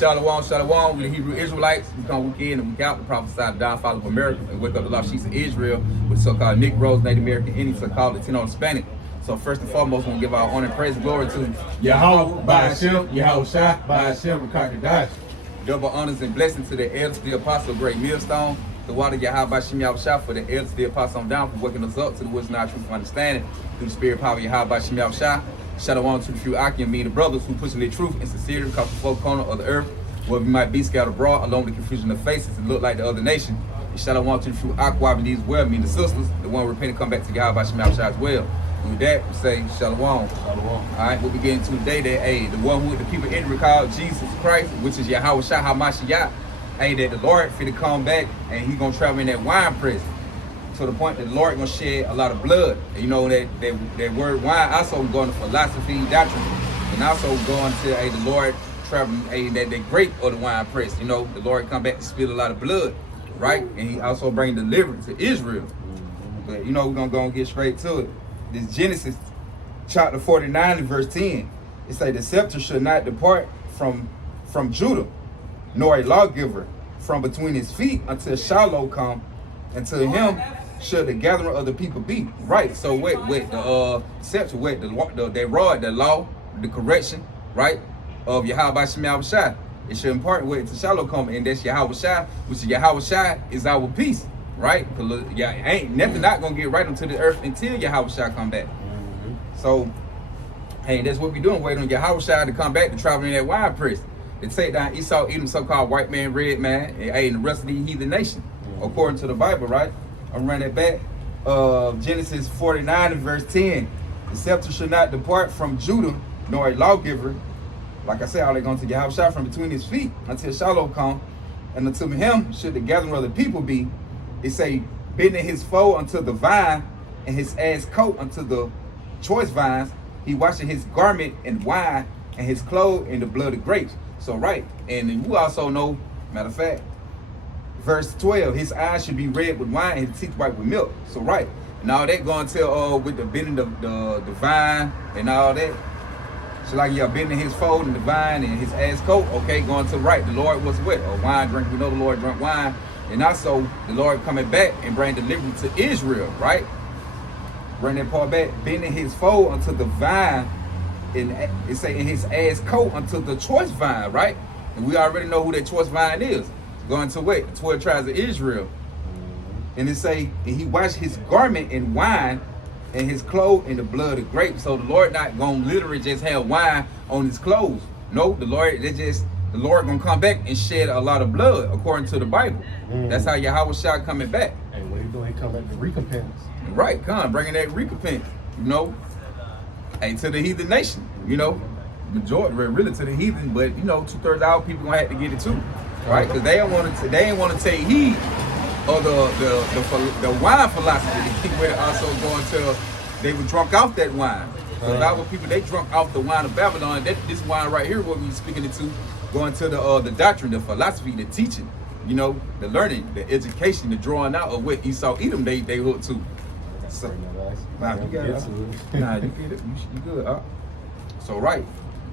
Shalom, shalom. We the Hebrew Israelites. We come week in and week out to prophesy the downfall of America and wake up the lost sheep of Israel with so-called Negroes, Native American Indians, so-called Latino, Hispanic. So first and foremost, we want to give our honor and praise and glory to Yahweh, Ba'ashem, Yahweh Shai, Ba'ashem, Rakakadash. Double honors and blessings to the elders, the apostle, great millstone, the water Yahweh Ba'ashem, Yahweh Shai, for the elders, the apostle on down, for waking us up to the wisdom, knowledge, truth, and understanding through the spirit power of Yahweh Ba'ashem, Yahweh Shai. Shalom to the few Aki and me, the brothers who pushing their truth and sincerity across the four corners of the earth, where we might be scattered abroad, along with the confusion of faces and look like the other nation. And shalom to the few Aqua and these well, mean the sisters, the one repent and come back to Yahweh Ba'ashem, Yahweh Shai as well. And with that, we say shalom. Shalom. All right, we'll be getting to today that, the one who the people in called Jesus Christ, which is Yahweh Shai HaMashiach, that the Lord finna come back and he's gonna travel in that wine press. To the point that the Lord gonna shed a lot of blood. And you know that word wine also going to philosophy, doctrine, and also going to the Lord traveling that grape of the wine press. You know, the Lord come back to spill a lot of blood, right? And he also bring deliverance to Israel. But you know, we're gonna go and get straight to it. This Genesis chapter 49 and verse 10. It say the scepter should not depart from Judah, nor a lawgiver from between his feet until Shiloh come, and to him should the gathering of the people be. Right. So with the scepter, with the rod, the law, the correction, right, of Yahweh Ba'ashem Yahweh Shai. It should impart with to Shiloh come, and that's Yahweh Shai, which is Yahweh Shai is our peace. Right? Cause ain't nothing not gonna get right onto the earth until Yahweh Shai come back. So hey, that's what we doing, waiting on Yahweh Shai to come back to travel in that wine press. They take down Esau, Edom, so-called white man, red man, and the rest of the heathen nation, according to the Bible, right? I'm running it back. Genesis 49 and verse 10. The scepter should not depart from Judah, nor a lawgiver. Like I said, all they going to Yahweh Shai from between his feet until Shiloh come, and unto him should the gathering of the people be. It say, bending his foe unto the vine, and his ass coat unto the choice vines. He washing his garment in wine, and his clothes in the blood of grapes. So right, and you also know, matter of fact, verse 12, his eyes should be red with wine and his teeth white with milk. So right, and all that going to with the bending the vine and all that. So like bending his fold and the vine and his ass coat. Okay, going to right. The Lord was what? A wine drink. We know the Lord drank wine. And also the Lord coming back and bring deliverance to Israel, right? Bring that part back, bending his fold unto the vine, and it say in his ass coat unto the choice vine, right? And we already know who that choice vine is. Going to what? The 12 tribes of Israel. And it say, and he washed his garment in wine and his clothes in the blood of grapes. So the Lord not gonna literally just have wine on his clothes. No, the Lord gonna come back and shed a lot of blood according to the Bible. That's how Yahweh Shai coming back. And what he doing? He come back to recompense. Right, bringing that recompense, you know, to the heathen nation, you know, majority really to the heathen, but you know, 2/3 of our people gonna have to get it too, right? Because they ain't want to take heed of the wine philosophy. Where also going to they were drunk off that wine. So our people they drunk off the wine of Babylon. This wine right here, what we speaking it to, going to the doctrine, the philosophy, the teaching, you know, the learning, the education, the drawing out of what Esau Edom they hooked to. So, nah, you got it. Nah, you get it. You good, huh? So right,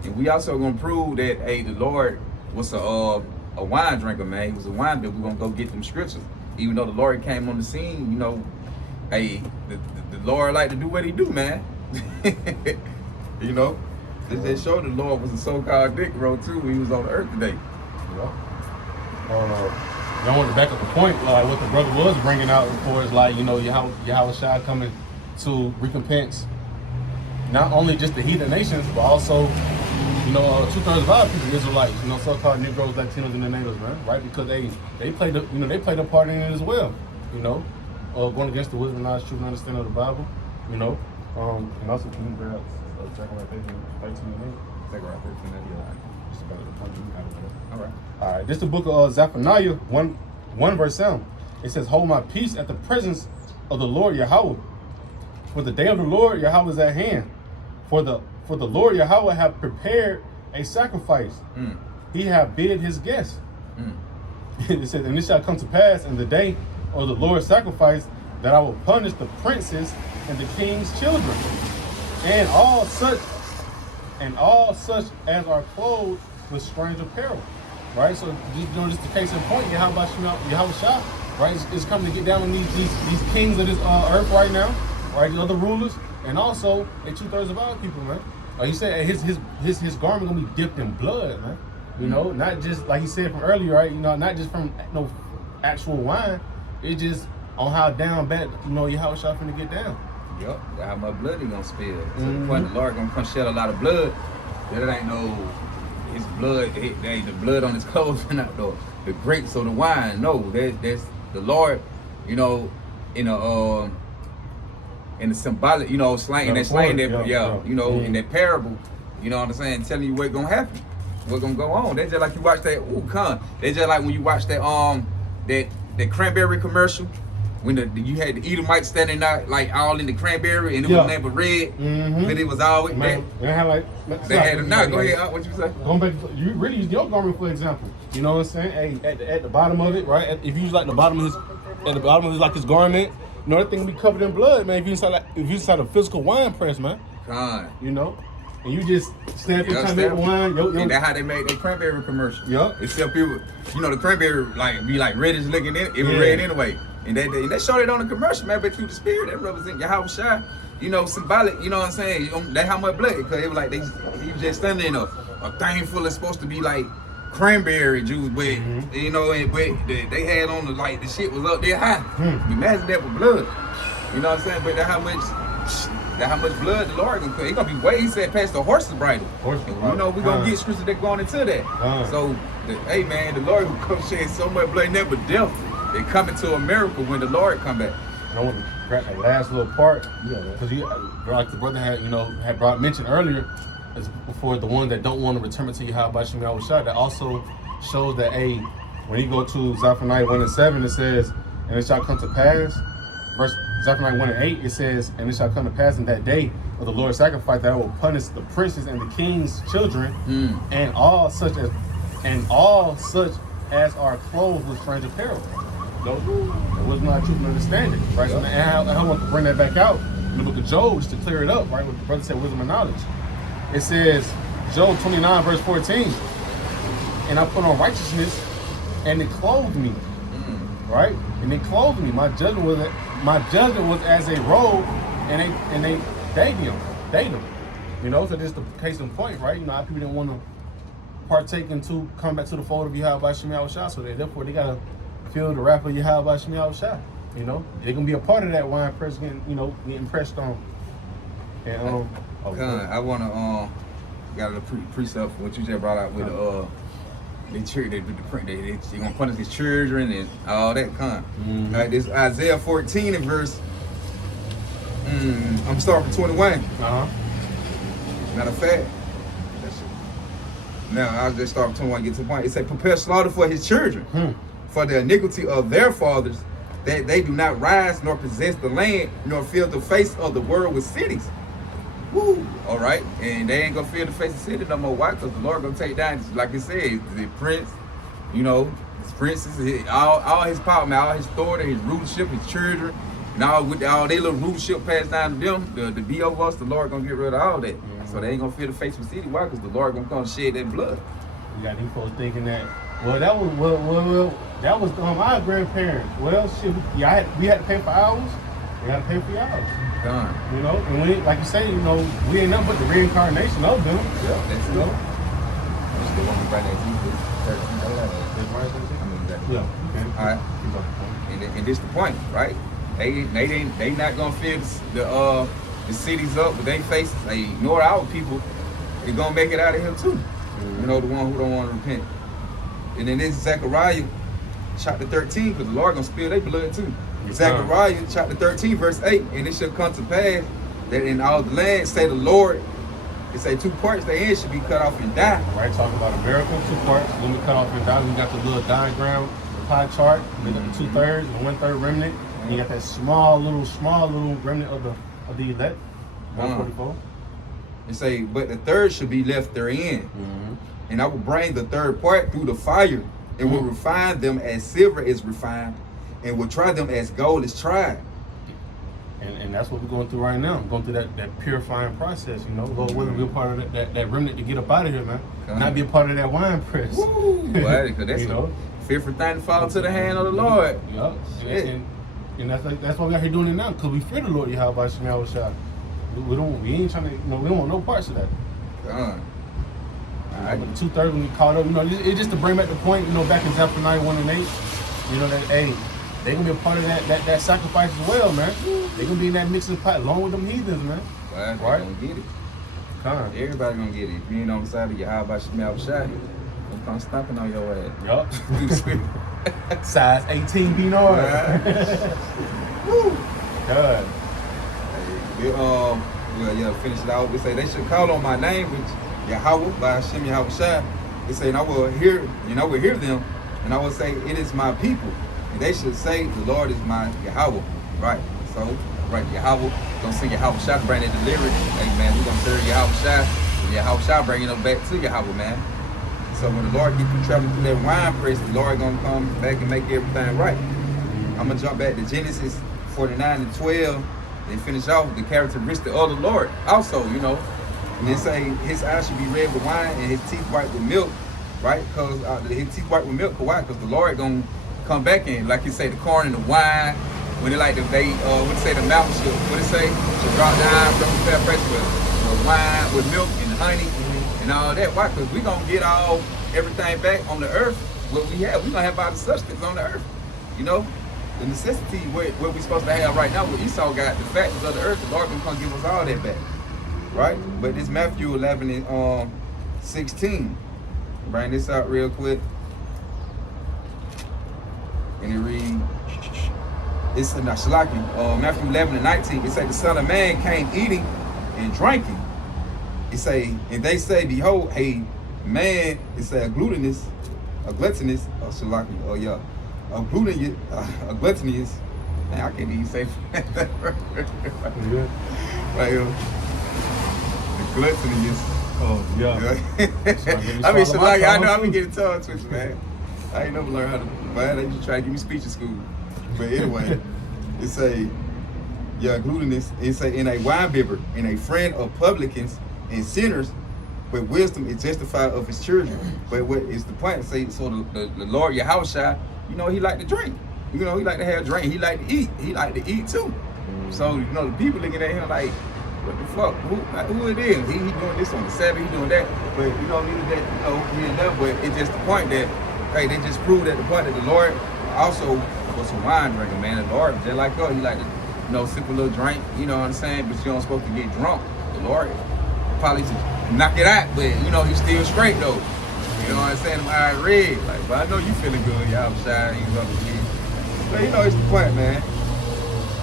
and we also gonna prove that the Lord was a wine drinker, man. He was a wine drinker. We're gonna go get them scriptures. Even though the Lord came on the scene, you know, the Lord like to do what he do, man. You know, they showed the Lord was a so-called Negro too. He was on the earth today. I want to back up the point, what the brother was bringing out before is like, you know, Yahweh Shai coming to recompense not only just the heathen nations, but also, you know, 2/3 of our people, Israelites, you know, so-called Negroes, Latinos, and the natives, man, right? Because they played a part in it as well, you know, going against the wisdom, knowledge, truth, and understanding of the Bible, you know, and also can you grab Zechariah 13:8? Zechariah 13:8. Just about the point you have it. All right. This is the book of Zephaniah 1 verse 7. It says, "Hold my peace at the presence of the Lord Yahweh, for the day of the Lord Yahweh is at hand. For the Lord Yahweh have prepared a sacrifice. He have bid his guests." It says, "And it shall come to pass in the day of the Lord's sacrifice that I will punish the princes and the king's children, and all such as are clothed with strange apparel." right? So just the case in point, Yahweh Shah, right, is coming to get down on these kings of this earth right now, right? The other rulers, and also 2/3 of our people, man. Like he said, his garment gonna be dipped in blood, man. You know, not just like he said from earlier, right? You know, not just from no actual wine. It's just on how down bad, you know, Yahweh Shah finna get down. Yup, how much blood he gonna spill. So the point the Lord gonna come shed a lot of blood. That it ain't no his blood, there ain't the blood on his clothes and not the grapes or the wine. No, that's the Lord, you know, in the symbolic, you know, slang, that slang that you know, in that parable, you know what I'm saying, telling you what's gonna happen, what's gonna go on. That's just like you watch that That's just like when you watch that that cranberry commercial. When you had the Edomites standing out like all in the cranberry and it was never red, but it was always that. They had Go ahead. What you say? Going back, you really use your garment for example. You know what I'm saying? Hey, at the bottom of it, right? If you use like the bottom of his like his garment, you know that thing will be covered in blood, man. If you inside a physical wine press, man. You know. And you just snap your time with wine. And that's how they made that cranberry commercial. Yup. Except people, you know, the cranberry be like reddish looking in it. It was red anyway. And they showed it on the commercial, man, but through the spirit, that represent Yahweh Shai, you know, symbolic, you know what I'm saying? That's how much blood, because it was like he was just standing in a thing full of supposed to be like cranberry juice, but you know, but they had on the shit was up there high. Imagine that with blood. You know what I'm saying? But that's how much blood the Lord gonna put. It's gonna be way, he said, past the horse's bridle. You know, we're gonna get scriptures that going into that. So, hey man, the Lord will come shed so much blood, never death. They coming to America when the Lord come back. I want to grab that last little part, because like the brother had mentioned earlier, as before, the one that don't want to return to Yahweh Shem Yahweh Shah, that also shows that when you go to Zephaniah 1:7, it says, and it shall come to pass. Verse Zephaniah 1:8, it says, and it shall come to pass in that day of the Lord's sacrifice that I will punish the princes and the king's children, and all such as are clothed with strange apparel. It was not truth and understanding, right? So, and I want to bring that back out in the book of Job just to clear it up, right? What the brother said, wisdom and knowledge. It says, Job 29, verse 14, and I put on righteousness, and it clothed me, right? And it clothed me. My judgment was as a robe, and they date him. You know, so this is the case in point, right? You know, people didn't want to partake into come back to the fold of Yahweh Shem Yahweh Shah, so therefore they gotta feel the wrath of Yahweh Shem Yahweh Shah. You know, they're gonna be a part of that wine press getting pressed on. And I wanna got a precept for what you just brought out with they're gonna punish his children and all that kind. Like this Isaiah 14 and verse. I'm starting from 21. Matter of fact, now I'll just start from 21 and get to the point. It said, prepare slaughter for his children, for the iniquity of their fathers, that they do not rise nor possess the land, nor fill the face of the world with cities. Woo! All right, and they ain't gonna fill the face of the city no more. Why? Because the Lord gonna take down, like it says, the prince, you know, his princes, all his power, man, all his authority, his rulership, his children, and all their little rulership passed down to them, to be over us. The Lord gonna get rid of all that. So they ain't gonna fill the face of the city. Why? Because the Lord gonna come shed that blood. You got these folks thinking that, that was our grandparents. Well, shit, we had to pay for ours. We got to pay for yours. You know, and we, like you say, you know, we ain't nothing but the reincarnation of them. Yeah, that's it. That's the one who brought that Jesus. Yeah. Okay. All right. And this the point, right? They not gonna fill the cities up with their faces. They ignore our people. They gonna make it out of here too. You know, the one who don't want to repent. And then this Zechariah chapter 13, because the Lord gonna spill their blood too. Zechariah chapter 13, verse 8, and it shall come to pass that in all the land, say the Lord, it say 2 parts therein should be cut off and die. Right, talking about America, 2 parts, when we cut off and die, we got the little diagram, the pie chart, we got the 2/3 and 1/3 remnant, and you got that small little remnant of the elect, 144. It say, but the third should be left therein. And I will bring the 3rd part through the fire, and will refine them as silver is refined, and will try them as gold is tried. And that's what we're going through right now. Going through that purifying process, you know. Lord willing, we're part of that remnant to get up out of here, man. Not be a part of that wine press. Woo! Boy, that's you know? a fearful thing to fall into the hand of the Lord. Yup. And that's why we're out here doing it now, because we fear the Lord Yahweh Shem Yahushua. We ain't trying to, you know, we don't want no parts of that. God. But the 2/3 when we caught up, you know, it's just to bring back the point, you know, back in Zephaniah 1 and 8, you know, that, hey, they gonna be a part of that sacrifice as well, man. They gonna be in that mixing pot along with them heathens, man. Well, they Right? gonna get it. Con. Everybody gonna get it. If you ain't on the side of your Yahweh Shem Yahushua, don't come stomping on your ass. Yup. Size 18 Bernard. Woo! God. Hey, finish it out. We say they should call on my name, which Yahweh by Hashem Yahushua. They say, and I will hear them, and I will say, it is my people. And they should say, the Lord is my Yahweh. Right. So, right, Yahweh, gonna sing Yahushua, bring that delivery. Hey man, we're gonna serve Yahushua. Yahushua bringing them back to Yahweh, man. So when the Lord get you traveling through that wine press, the Lord gonna come back and make everything right. I'm gonna jump back to Genesis 49 and 12 and finish off the characteristic of the Lord. Also, you know, and they say his eyes should be red with wine and his teeth white with milk, right? Because his teeth white with milk, why? Because the Lord gonna come back and, like you say, the corn and the wine. When they what they say, the mountain should, what they say, should drop down from the fair place with wine, with milk and honey and all that. Why? Because we gonna get everything back on the earth, what we have. We gonna have all the substance on the earth, you know? The necessity, what we supposed to have right now, what Esau got, the factors of the earth, the Lord gonna come give us all that back, right? But this Matthew 11 and 16, bring this out real quick. And it read, it's Matthew 11 and 19, it say the Son of Man came eating and drinking. It say, and they say, behold, a man, it say a gluttonous, a gluttonous, a gluttonous, man, I can't even say that word. Right here. The gluttonous. Oh, yeah. I mean, I know I be getting tongue twisted, man. I ain't never learned how to, man, they just try to give me speech in school. But anyway, it say, gluttonous, it say, in a winebibber, in a friend of publicans and sinners, but wisdom is justified of his children. But what is the point? Say, so the Lord Yahushua, you know, he like to drink. You know, he like to have drink. He like to eat. He like to eat too. So, you know, the people looking at him like, what the fuck? Who it is? He doing this on the Sabbath, he doing that. But you know, neither that, you know, he and that. But it's just the point that, hey, they just proved at the point that the Lord also was a wine drinker, man. The Lord, just like us, he like to, you know, sip a little drink, you know what I'm saying? But you don't supposed to get drunk. The Lord probably just knock it out, but you know, he's still straight though. You know what I'm saying? I'm eye red. Like, but I know you feeling good, y'all outside, you know what I mean? But you know, it's the point, man.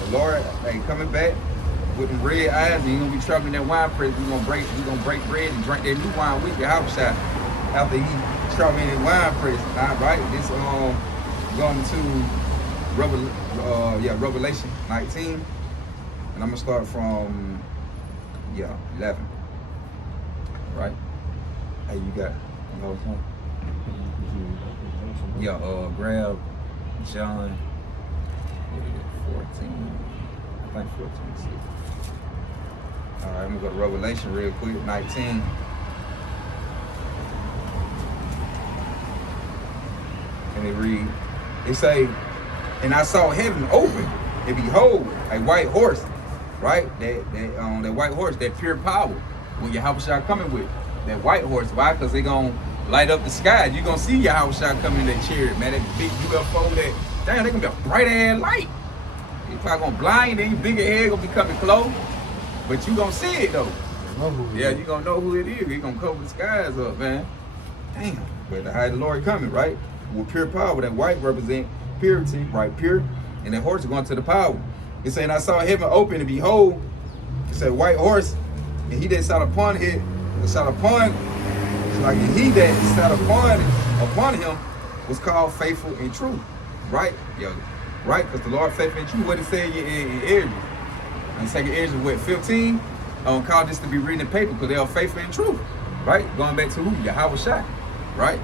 The Lord, hey, coming back with them red eyes, and you gonna be traveling that wine press. We gonna break bread and drink that new wine with your house shot after he traveling that wine press. All right, this going to Revelation 19, and I'm gonna start from 11. Right? Hey, you got something? Grab John 14. I think 14. All right, I'm gonna go to Revelation real quick, 19. And it say, and I saw heaven open, and behold, a white horse, right? That white horse, that pure power, when Yahushua coming with that white horse. Why? Because they gonna light up the sky. You gonna see Yahushua coming in that chariot, man. That big UFO, damn, they gonna be a bright ass light. You probably gonna blind, then your bigger head gonna be coming close, but you gonna see it though. You gonna know who it is. He gonna cover the skies up, man. Damn. But the Lord coming, right? With pure power. That white represent purity, right? Pure. And that horse is going to the power. It saying, I saw heaven open, and behold, it said white horse, and he that sat upon it, it's like he that sat upon him was called faithful and true. Right? Right? Because the Lord faithful and true. What it said in Ezra. And second Ezra, what, 15? Called this to be reading the paper because they are faithful and true. Right? Going back to who? Yahushua. Right?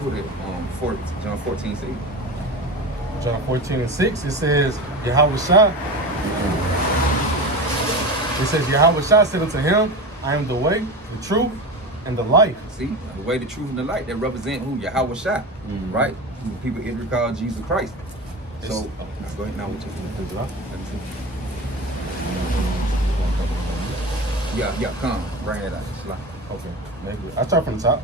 Put it on John 14:6. John 14 and 6, it says, Yahushua It says, Yahweh Shah said unto him, I am the way, the truth, and the life. See, the way, the truth, and the light that represent who? Yahweh Shah, right? Who the people Israel call Jesus Christ. So, go ahead now. What you think? Yeah, come, bring it out. Okay, maybe. I start from the top.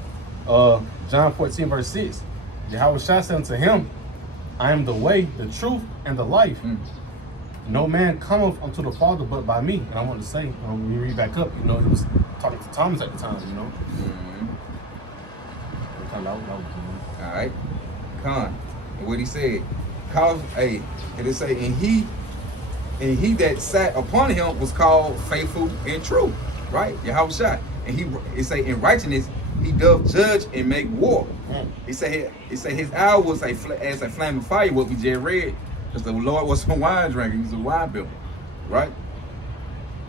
John 14, verse 6. Yahweh Shah said unto him, I am the way, the truth, and the life. No man cometh unto the Father but by me. And I want to say, when you read back up, you know, he was talking to Thomas at the time, you know. All right, Con. And what he said, cause it is say, and he that sat upon him was called faithful and true, right? Yahweh Shah. And it say in righteousness he doth judge and make war. It say his eye was as a flame of fire, what we just read, because the Lord was a wine drinker, he was a wine bibber, right?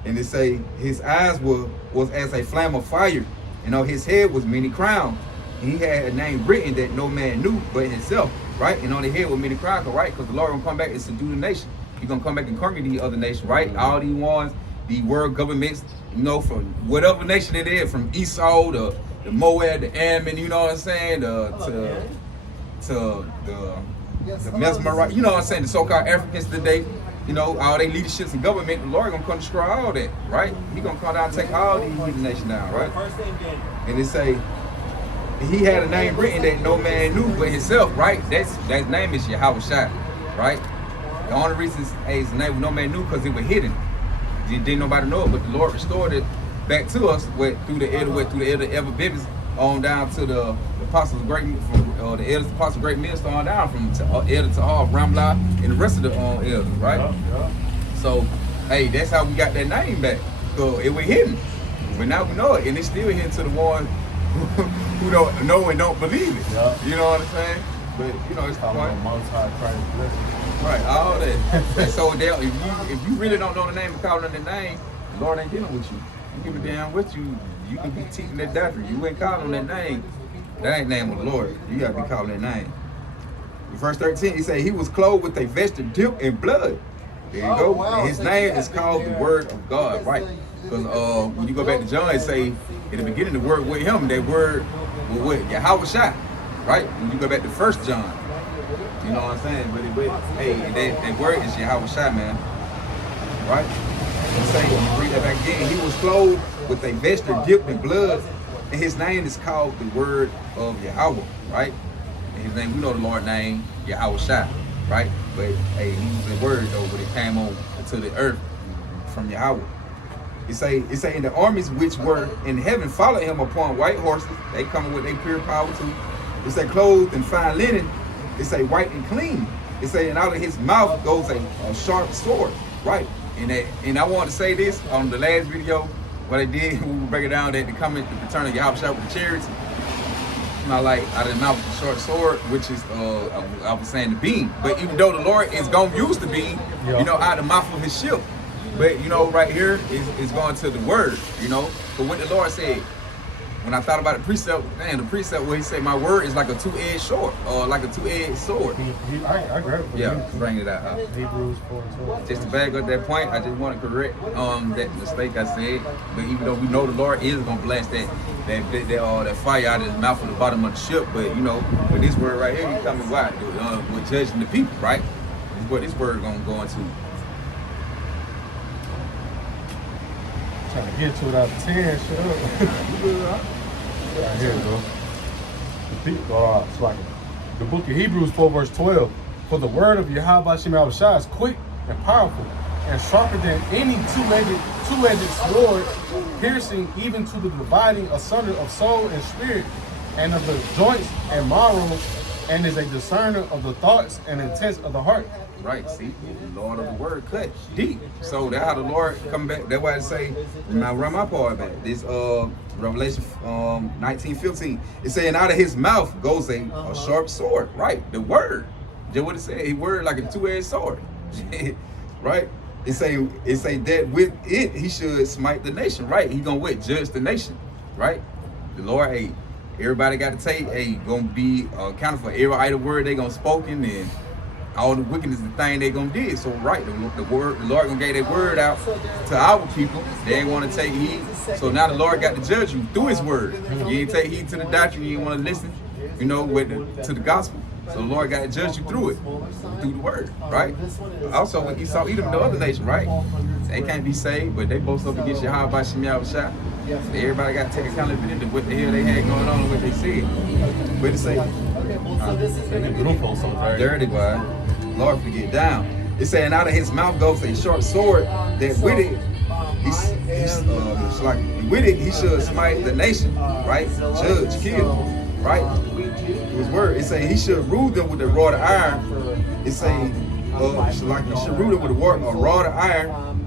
And it say his eyes was as a flame of fire, you know, his head was many crowns, and he had a name written that no man knew but himself, right? And on the head with many crowns, right? Because the Lord gonna come back and subdue the nation. He's gonna come back and conquer these other nations, right? All these ones, the world governments, you know, from whatever nation it is, from Esau to the Moab, the Ammon, you know what I'm saying, to the Mesmer, you know what I'm saying, the so-called Africans today, you know, all their leaderships and government, the Lord gonna come destroy all that, right? He gonna come down and take all these nations down, right? And it say he had a name written that no man knew but himself, right? That name is Yahweh Shah, right? The only reason his name no man knew because it was hidden. Didn't nobody know it, but the Lord restored it back to us through the elder Ever Bibbins on down to the apostles of great, from the elders apostles of great minister on down from elder to Ramlah and the rest of the elders, right? Yeah. So, hey, that's how we got that name back. So it was hidden, but now we know it, and it's still hidden to the ones who don't know and don't believe it. Yeah. You know what I'm saying? But you know, it's the point. Right, all that. So if you really don't know the name and calling the name, the Lord ain't dealing with you. He give a damn with you. You can be teaching that doctrine. You ain't calling that name. That ain't the name of the Lord. You gotta be calling that name. In verse 13, he said he was clothed with a vesture dipped in blood. There you go. Wow. And his name is called the Word of God, right? Because when you go back to John, it say in the beginning the word with him, that word was with Yahweh Shah, right? When you go back to 1 John. You know what I'm saying? That word is Yahweh Shah, man. Right? Read that back again. He was clothed with a vesture dipped in blood, and his name is called the Word of Yahweh, right? And his name, we know the Lord's name, Yahweh Shah, right? But he was the word though, when it came on to the earth from Yahweh. It say in the armies which were in heaven followed him upon white horses. They coming with their pure power too. It say clothed in fine linen. It say white and clean. It say, and out of his mouth goes a sharp sword, right? And I want to say this on the last video, what I did, we were breaking down that the comment, the return of Yahweh Shah with the chariots. Not like out of the mouth of the short sword, which is I was saying the beam. But even though the Lord is gonna use the beam, you know, out of the mouth of his ship. But you know, right here is going to the word, you know. But what the Lord said, when I thought about the precept, man, the precept where he said my word is like a two-edged sword, or like a two-edged sword. I grab it. Yeah, bring it out. Hebrews 4:12. Just to back up that point, I just want to correct that mistake I said. But even though we know the Lord is gonna blast that fire out of his mouth from the bottom of the ship, but you know, with this word right here, he coming wide with judging the people, right? This is what this word gonna go into. Trying to get to it out of 10, shut up. Right here, bro. The book of Hebrews 4 verse 12. For the word of Yahweh Shem Shah is quick and powerful and sharper than any two-edged sword, piercing even to the dividing asunder of soul and spirit and of the joints and marrow, and is a discerner of the thoughts and intents of the heart. Right, see, the Lord of the word cut deep. So that's how the Lord come back. That's why I say, now run my part back. This Revelation 19:15. It saying out of his mouth goes a sharp sword. Right, the word. Just what it said. He word like a two-edged sword. Right. It say that with it he should smite the nation. Right. He gonna judge the nation. Right. The Lord, hey, everybody got to take, gonna be accounted for every idle word they gonna spoken, and all the wickedness, the thing they gonna did. So right, the Lord gonna get that word out to our people. They ain't want to take heed. So now the Lord got to judge you through His word. You ain't take heed to the doctrine. You ain't want to listen, to the gospel. So the Lord got to judge you through it, through the word, right? Also, when Esau, Edom, the other nation, right? They can't be saved, but they both up against Yahweh by Shem Yahushua. Everybody got to take accountability to what the hell they had going on and what they said. What it say? Dirty, boy. Lord, forget down. It saying out of his mouth goes a short sword that with it, he should smite the nation, right? Judge, kill, right? His word. It say he should rule them with a rod of iron. It say he should rule them with a rod of iron.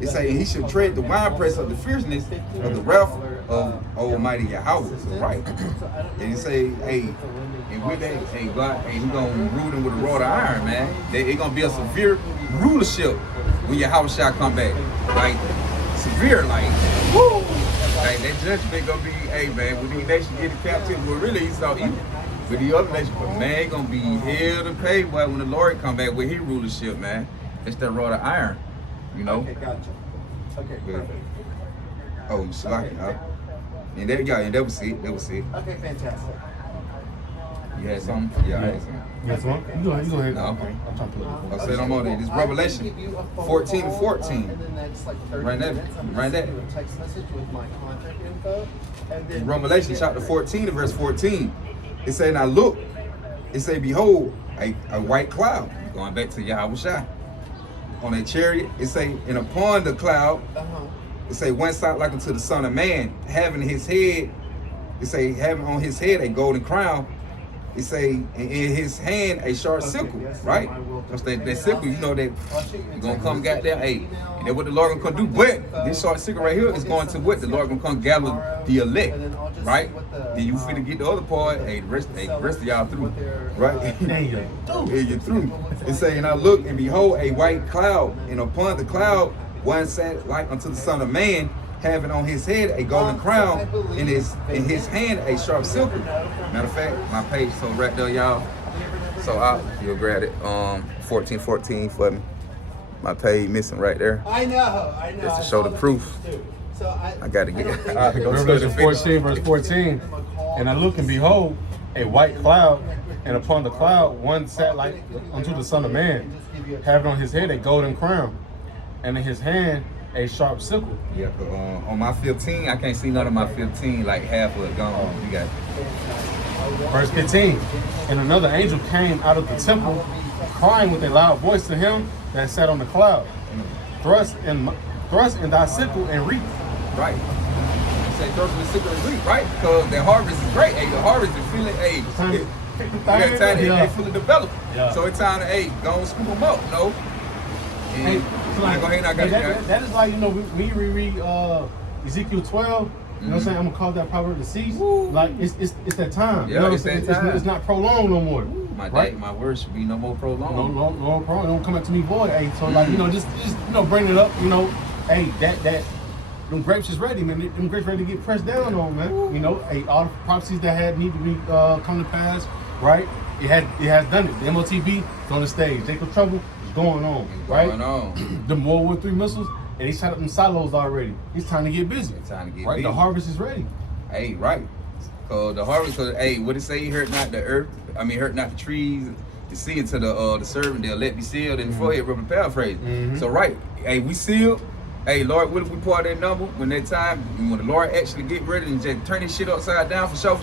It say he should tread the winepress of the fierceness of the wrath of Almighty Yahweh. Right. And it say, hey, and with that, hey, God, hey, he gonna rule them with a rod of iron, man. It's gonna be a severe rulership when Yahweh shall come back. Like, severe, like, woo! Like, that judgment gonna be, hey, man, when these nations get in captivity, well, really, he saw evil with the other nations, but man, gonna be hell to pay, boy, when the Lord come back with his rulership, man. It's that rod of iron, Okay, gotcha. Okay, perfect. Oh, Shalaki, and that was it. Okay, fantastic. You had something? Yeah, I had something. You got some? You go ahead. No, okay. I'm trying to pull it up. I said I'm on there. This Revelation 14:14. Run that. Text message with my contact info. And then Revelation chapter 14 and verse 14. It say, now look, it say, behold, a white cloud. Going back to Yahweh Shai. On a chariot, it say, and upon the cloud, it say, one side like unto the Son of Man, having his head, it say, having on his head a golden crown. It say, in his hand a sharp sickle, right? Because that sickle, you know that you're gonna come get there, hey, and that's what the Lord gonna come do. But this sharp sickle right here is going to what? The Lord gonna come gather the elect, right? Then you finna get the other part, hey, the rest of y'all through, right? You're through. It say, and I look and behold a white cloud, and upon the cloud one sat like unto the Son of Man, having on his head a golden crown, in his hand a sharp sickle. Matter of fact, my page so right there, y'all. So you'll grab it. 1414 for me. My page missing right there. I know. Just to show the proof. So I gotta get it. Revelation 14, verse 14. And I look and behold a white cloud, and upon the cloud one sat like unto the Son of Man, having on his head a golden crown, and in his hand a sharp sickle. Yeah, but on my 15, I can't see none of my 15, like half of it gone. You got it. Verse 15. And another angel came out of the temple, crying with a loud voice to him that sat on the cloud, thrust in thy sickle and reap. Right. Say thrust in the sickle and reap, right? Because the harvest is great. Hey, the harvest is feeling, hey, they fully developed. Yeah. So it's time to, hey, go and scoop them up, no? And Go ahead, I got it. that is like, when you reread Ezekiel 12, you know what I'm saying? I'm gonna call that proverb deceased. Like it's that time. Yeah, you know it's that time. It's not prolonged no more. My words should be no more prolonged. No prolonged. Don't come back to me void. Hey, so like just bring it up. Hey, that them grapes is ready, man. Them grapes ready to get pressed down on, man. Hey, all the prophecies that had need to be come to pass, right? It has done it. The MOTB is on the stage. Jacob Trouble is going on, right? Going on. The World War III missiles, and they shot up them silos already. It's time to get busy. Right? The harvest is ready. Hey, right. The harvest, hey, what it say? Hurt not the earth. Hurt not the trees. The sea into the servant, they'll let be sealed in the forehead, rubber paraphrase. So, right. Hey, we sealed. Hey, Lord, what if we part that number when that time, when the Lord actually get ready and just turn this shit upside down for sure.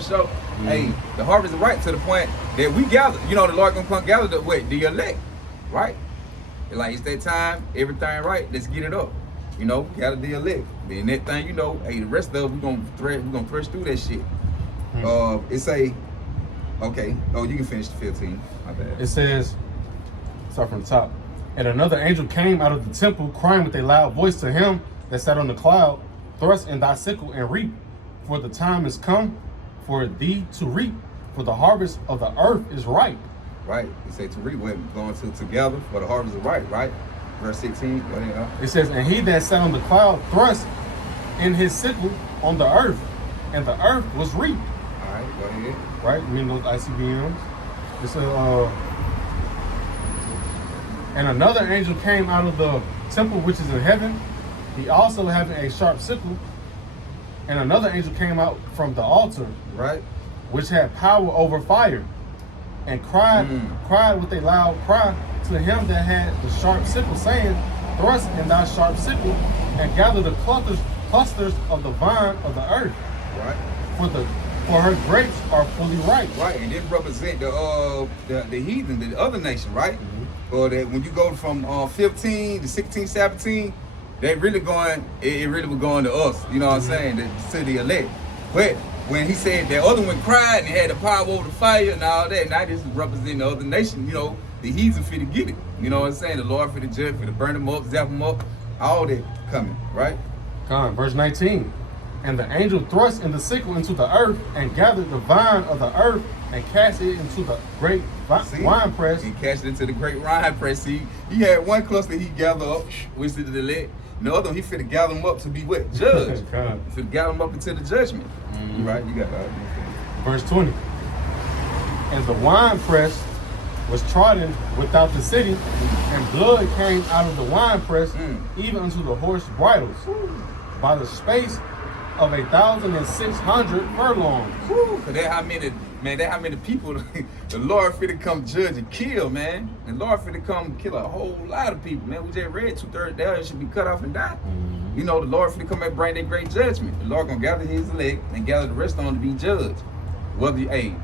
Hey, the harvest is right to the point that we gather. The Lord gonna come gather the elect, right? Like it's that time, everything right. Let's get it up. Gather the elect. Then that thing, hey, the rest of it, we're gonna thresh through that shit. It say, okay. Oh, you can finish the 15. My bad. It says, start from the top. And another angel came out of the temple, crying with a loud voice to him that sat on the cloud, thrust in thy sickle and reap, for the time is come for thee to reap, for the harvest of the earth is ripe. Right. It say to reap, we're going to together, for the harvest is ripe, right? Verse 16. Go ahead. It says, and he that sat on the cloud thrust in his sickle on the earth, and the earth was reaped. All right, go ahead. Right? Those ICBMs. It's And another angel came out of the temple which is in heaven, he also having a sharp sickle. And another angel came out from the altar, Right? which had power over fire, and cried with a loud cry to him that had the sharp sickle, saying, Thrust in thy sharp sickle, and gather the clusters of the vine of the earth, Right? for her grapes are fully ripe. Right, and then represent the heathen, the other nation, right? Or that when you go from 15 to 16, 17, they really going, it really was going to us, you know what I'm saying, to the elect. But when he said that other one cried and had the power over the fire and all that, now this is representing the other nation, you know, the heathen fit to get it. You know what I'm saying? The Lord for the judge, for to burn them up, zap them up, all that coming, right? Verse 19. And the angel thrust in the sickle into the earth, and gathered the vine of the earth, and cast it into the great wine press. He cast it into the great wine press. See, he had one cluster he gathered up, which is the elect. The other one, he finna gather them up to be what? Judge. He finna gather them up into the judgment. Right? You got that. Verse 20. And the wine press was trodden without the city, and blood came out of the wine press, even unto the horse bridles, by the space of 1,600 furlongs. Cause that how many people the Lord finna come judge and kill, man. The Lord finna come kill a whole lot of people, man. We just read 2/3 there should be cut off and die. You know, the Lord finna come and bring that great judgment. The Lord gonna gather his elect and gather the rest on to be judged. Whether the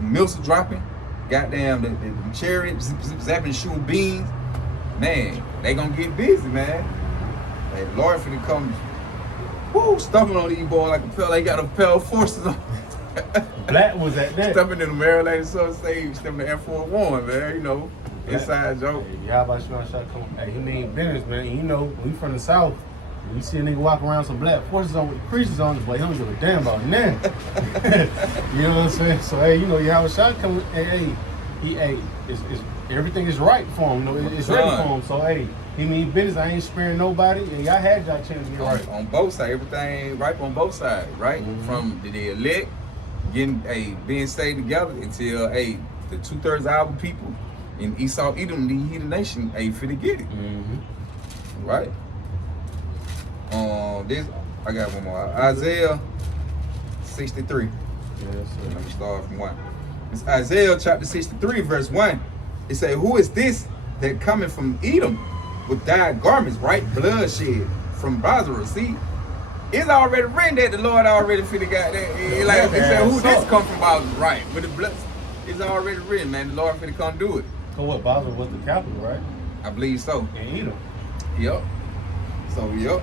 mills are dropping, goddamn the chariots zapping shooting beans, man, they gonna get busy, man. Hey, the Lord finna come stumping on these boys like a fella. They got a pair of forces on. Black was at that. Stepping in the Maryland Sun Stage, stepping in Air Force One, man. You know, inside joke. Y'all about to come. Hey, he mean business, man. You know, we from the South. When you see a nigga walk around some black forces on with creases on his boy, he don't give a damn about nothing. You know what I'm saying? So hey, you know, you have a shot coming. It's everything is right for him. You know, it's ready for him. So hey, he mean business. I ain't sparing nobody, and y'all had y'all chance to get right. On both sides, everything right on both sides, right? From the elect getting being stayed together until the 2/3 of our people in Esau, Edom, the heathen nation, fit to get it, right? This I got one more. Isaiah 63. Yes, sir. Let me start from 1. It's Isaiah chapter 63, verse 1. It say, "Who is this that coming from Edom with dyed garments, right? Bloodshed from Basra." See, it's already written that the Lord already finna got that. Like they said, who this come from Basra, right? With the blood, it's already written, man. The Lord finna come do it. So what? Basra was the capital, right? I believe so. And Edom. Yep. So yep.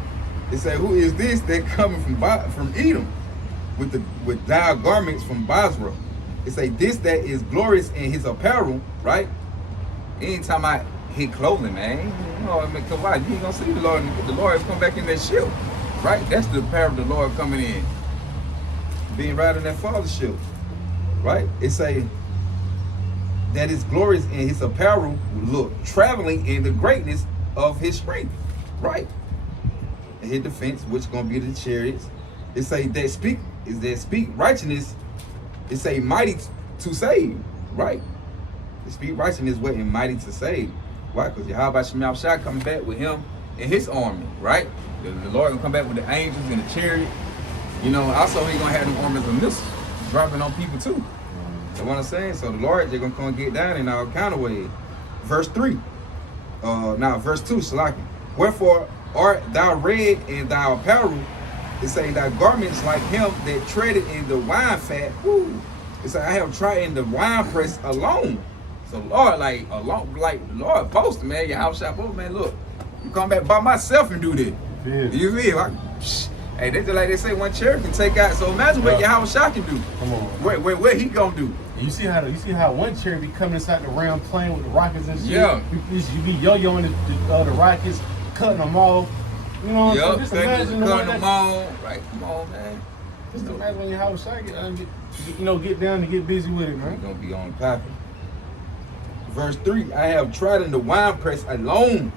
It say, "Who is this that coming from Edom with dyed garments from Basra?" It say, "This that is glorious in his apparel," right? Anytime I hit clothing, man, you know, I mean, come on, you ain't gonna see the Lord. The Lord come back in that ship, right? That's the apparel of the Lord coming in, being right in that Father's ship, right? It say that is glorious in his apparel, look, traveling in the greatness of his strength, right? And his defense, which gonna be the chariots. It say that speak righteousness. It say mighty to save, right? They speak righteousness, what and mighty to save. Why? Because Yahweh Shemel Shai coming back with him and his army, right? The Lord gonna come back with the angels and the chariot. You know, also he gonna have them armies of missiles dropping on people too. That's what I'm saying. So the Lord, they're gonna come get down in all kind of ways. Verse 3. Now verse 2, Shalaki. "Wherefore art thou red in thy apparel?" It say, "Thy garments like him that treaded in the wine fat." It say, "I have tried in the wine press alone." So Lord, Lord posted, man, your house shop, man, look, you come back by myself and do this. Yeah. You feel? Hey, they just like they say, one cherry can take out. So imagine what your house shop can do. Come on. What he gonna do? And you see how one cherry be coming inside the round playing with the Rockets and shit. Yeah. You be yo-yoing the Rockets, cutting them off. You know what I'm saying? Just imagine cutting them on. Right, come on, man. Just imagine when your house shot get down and get busy with it, man. You're gonna be on popping. Verse 3, "I have trodden the wine press alone."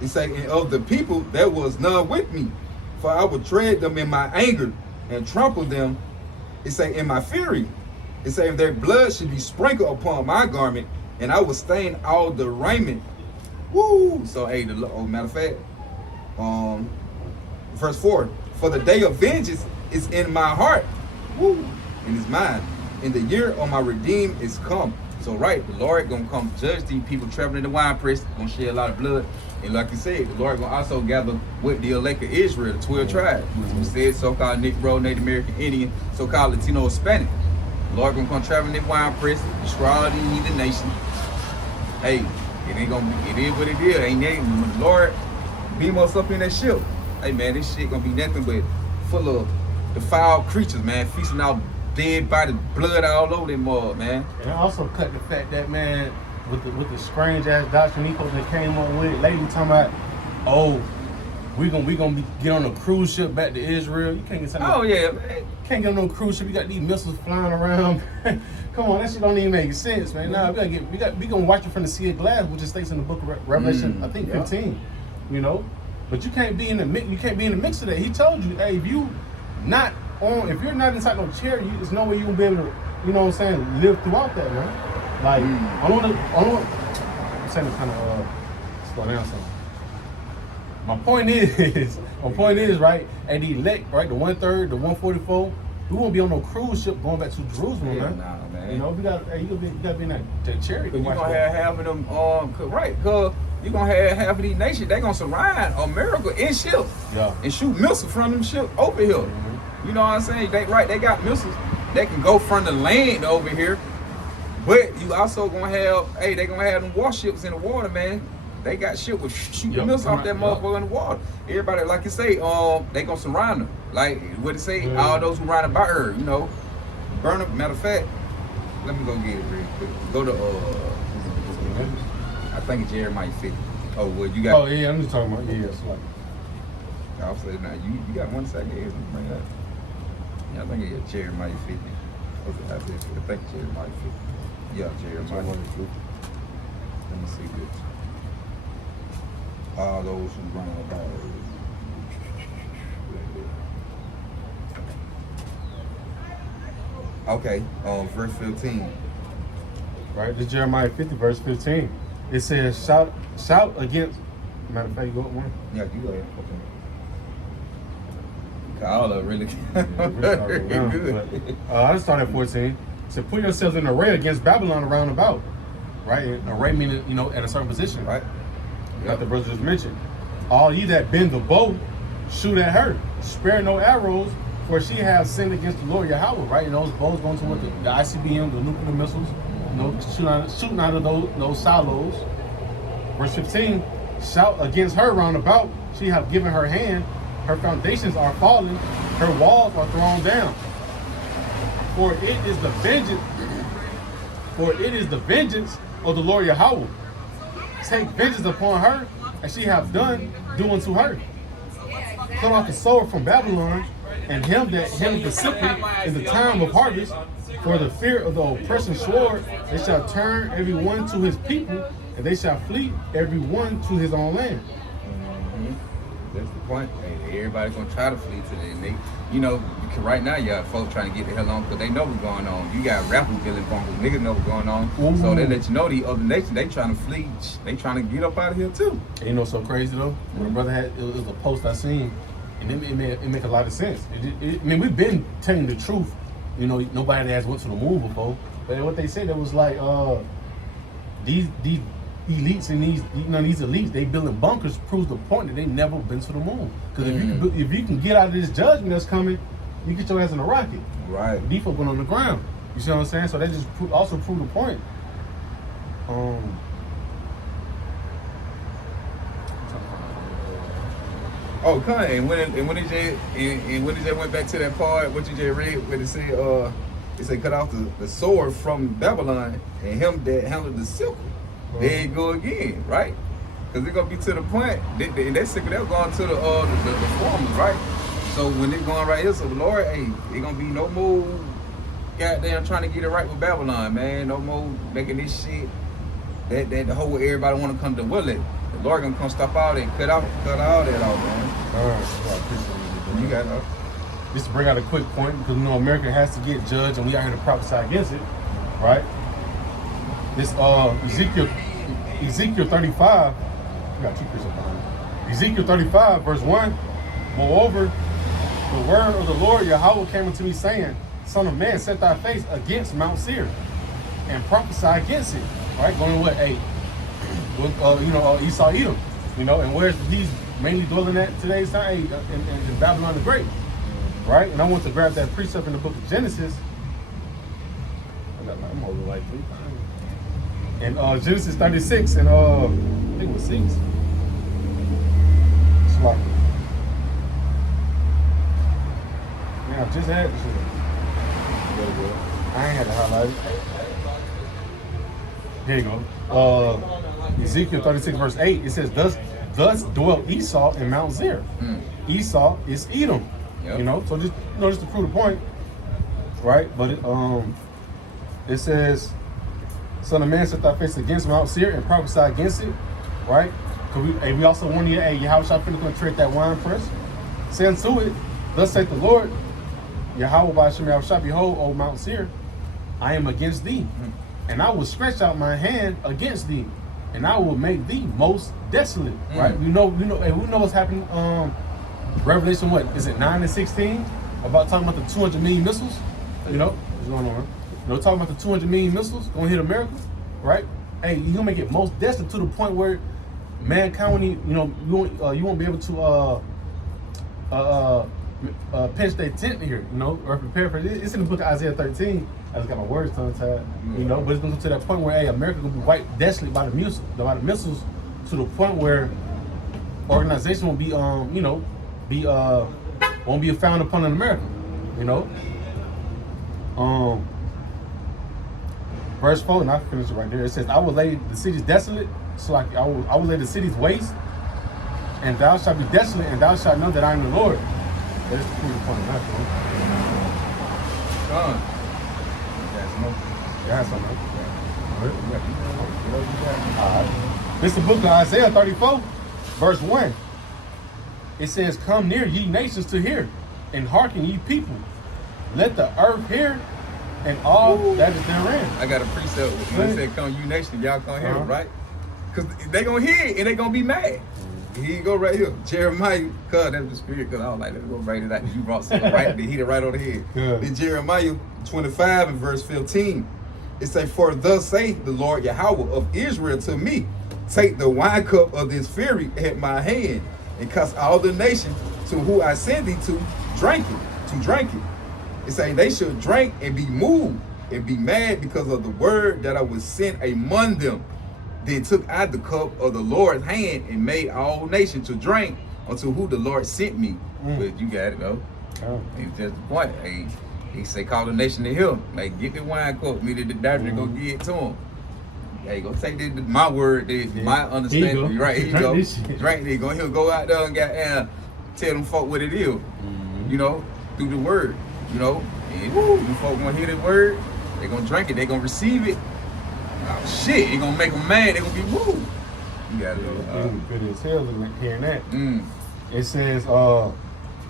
He say, "And of the people there was none with me, for I would tread them in my anger and trample them." It say, "In my fury." It say, "If their blood should be sprinkled upon my garment, and I will stain all the raiment Woo! So hey, matter of fact, verse 4, for the day of vengeance is in my heart. Woo! In his mind. And the year of my redeem is come. So right, the Lord gonna come judge these people traveling in the wine press, gonna shed a lot of blood. And like you said, the Lord gonna also gather with the elect of Israel, the 12 tribes. We said so-called Negro, Native American, Indian, so-called Latino, Hispanic. The Lord gonna come traveling in the wine press, destroy all these heathen nations. Hey, it ain't gonna be, it is what it is. Ain't that when the Lord beam us up in that ship? Hey man, this shit gonna be nothing but full of the foul creatures, man, feasting out dead body, blood all over them mud, man. And also cut the fact that, man, with the strange ass doctrine Nico that came up with it, lately talking about, oh, we gonna get on a cruise ship back to Israel. You can't get something. Oh yeah, man. Can't get on no cruise ship. You got these missiles flying around. Come on, that shit don't even make sense, man. Nah, we gonna watch it from the sea of glass, which it states in the book of Revelation, I think 15. You know, but you can't be in the mix. You can't be in the mix of that. He told you, hey, if you're not inside no chair, there's no way you will be able to, you know what I'm saying, live throughout that, man. Like, I don't want to, I'm saying to kind of slow down something. My point is, right, at the elect, right, the 1/3, the 144, we won't be on no cruise ship going back to Jerusalem, man. Nah, man. You know, you gotta be in that chariot. Cause you gonna have half of them, cause you gonna have half of these nations, they gonna surround America in ships. Yeah. And shoot missiles from them ships over here. You know what I'm saying? They got missiles that can go from the land over here. But you also gonna have, they gonna have them warships in the water, man. They got shit with shooting missiles off that motherfucker in the water. Everybody, like you say, they gonna surround them. Like what it say, all those who round about her, you know, burn them. Matter of fact, let me go get it real quick. Go to I think it's Jeremiah 50. Oh well, you got. Oh yeah, I'm just talking about it's like. I'll say now you got 1 second. Here, bring that. Yeah, I think it's Jeremiah 50. Okay, I think Jeremiah 50. Yeah, Jeremiah 50. Let me see this. All those who run about. Okay, verse 15. Right, this is Jeremiah 50, verse 15. It says, shout against. Matter of fact, you got one? Yeah, you go ahead. Okay. All of really, good. I just started at 14. It said, put yourselves in array against Babylon around about. Right? And array meaning, you know, at a certain position. Right. Like the brother just mentioned. All ye that bend the bow, shoot at her. Spare no arrows, for she has sinned against the Lord Yahweh. Right? And those bows going toward the ICBM, the nuclear missiles. You know, shooting out of those silos. Verse 15, shout against her round about. She hath given her hand. Her foundations are fallen. Her walls are thrown down. For it is the vengeance of the Lord Yahweh. Take vengeance upon her, as she hath done, do unto her. Cut off the sword from Babylon, and him that held the sickle in the time of harvest. For the fear of the oppressing sword, they shall turn every one to his people, and they shall flee every one to his own land. That's the point. Hey, everybody's gonna try to flee to them. They, you know, because right now you got folks trying to get the hell on because they know what's going on. You got rappers killing bunkers, niggas know what's going on. So they let you know these other nations, they trying to flee. They trying to get up out of here too. And you know what's so crazy though? When a brother had, it was a post I seen, and it make a lot of sense. I mean, we've been telling the truth. You know, nobody has went to the moon before. But what they said, it was like, these elites and these elites, they building bunkers proves the point that they never been to the moon. Because if you can get out of this judgment that's coming, you get your ass in a rocket. Right. Default went on the ground. You see what I'm saying? So they just also prove the point. Oh, come and when it just went back to that part, what you just read, where it said cut off the sword from Babylon and him that handled the sickle. There you go again, right? Because it's gonna be to the point that sickle they're going to the farmers, right? So when they're going right here, so the Lord, hey, it gonna be no more goddamn trying to get it right with Babylon, man. No more making this shit that the whole everybody want to come to Willet. The Lord gonna come stop all that, cut all that off, man. All right, I appreciate it. You got Just to bring out a quick point, because you know America has to get judged, and we out here to prophesy against it, right? This Ezekiel 35, We got two precepts behind it. Ezekiel 35, verse 1. Moreover, the word of the Lord Yahweh came unto me, saying, Son of man, set thy face against Mount Seir, and prophesy against it. Right? Going to what? Esau Edom. And where's he's mainly dwelling at today's time? In Babylon the Great. Right? And I want to grab that precept in the book of Genesis. I'm over like 3. And Genesis 36 and I think it was 6. It's like, man, I just had this shit. I ain't had to highlight it. Here you go. Ezekiel 36 verse 8. It says, Thus dwelt Esau in Mount Seir. Esau is Edom. Yep. So just to prove the point, right? But it says, Son of man, set thy face against Mount Seir and prophesy against it, right? Because we also warn you, Yahweh shall finish going to tread that wine press. Say unto it, Thus saith the Lord, Yahweh by Shem Yahushua, behold, O Mount Seir, I am against thee, and I will stretch out my hand against thee, and I will make thee most desolate. Right? We know what's happening. Revelation, what is it, 9 and 16? About talking about the 200 million missiles. What's going on? Talking about the 200 million missiles going to hit America, right? Hey, you gonna make it most desolate to the point where mankind, you won't be able to pitch their tent here, or prepare for it. It's in the book of Isaiah 13. I just got my words tongue tied, but it's going to that point where America gonna be wiped desolate by the missiles, to the point where organization won't be won't be found upon in America, Verse 4, and I finished it right there. It says, I will lay the cities desolate, so like I will lay the cities waste, and thou shalt be desolate, and thou shalt know that I am the Lord. That's the point of that. Son. Yeah, something. All right. This is the book of Isaiah 34, verse 1. It says, Come near, ye nations, to hear, and hearken, ye people. Let the earth hear, and all that is therein. I got a precept when they said, Come, you nation, y'all come hear it, right? Because they going to hear it, and they going to be mad. Here you go right here. Jeremiah, God, that's the spirit, because I was like, let me go write it out. You brought something right, they hit it right on the head. Yeah. In Jeremiah 25 and verse 15, it say, For thus saith the Lord Yahweh of Israel to me, take the wine cup of this fury at my hand, and cause all the nations to who I send thee to drink it. It say they should drink and be moved and be mad because of the word that I was sent among them. Then took I the cup of the Lord's hand and made all nations to drink unto who the Lord sent me. But you got it though. It's just the point. He say call the nation to him. Like get the wine cup, me the doctor go give it to him. Hey, go take my word, my understanding. Right, here you go. Right there, he'll go out there and tell them folk what it is. Through the word. And them folk gonna hear the word, they gonna drink it, they gonna receive it. Oh shit, it gonna make them mad, they gonna be woo. You got it. Good as hell hearing that. It says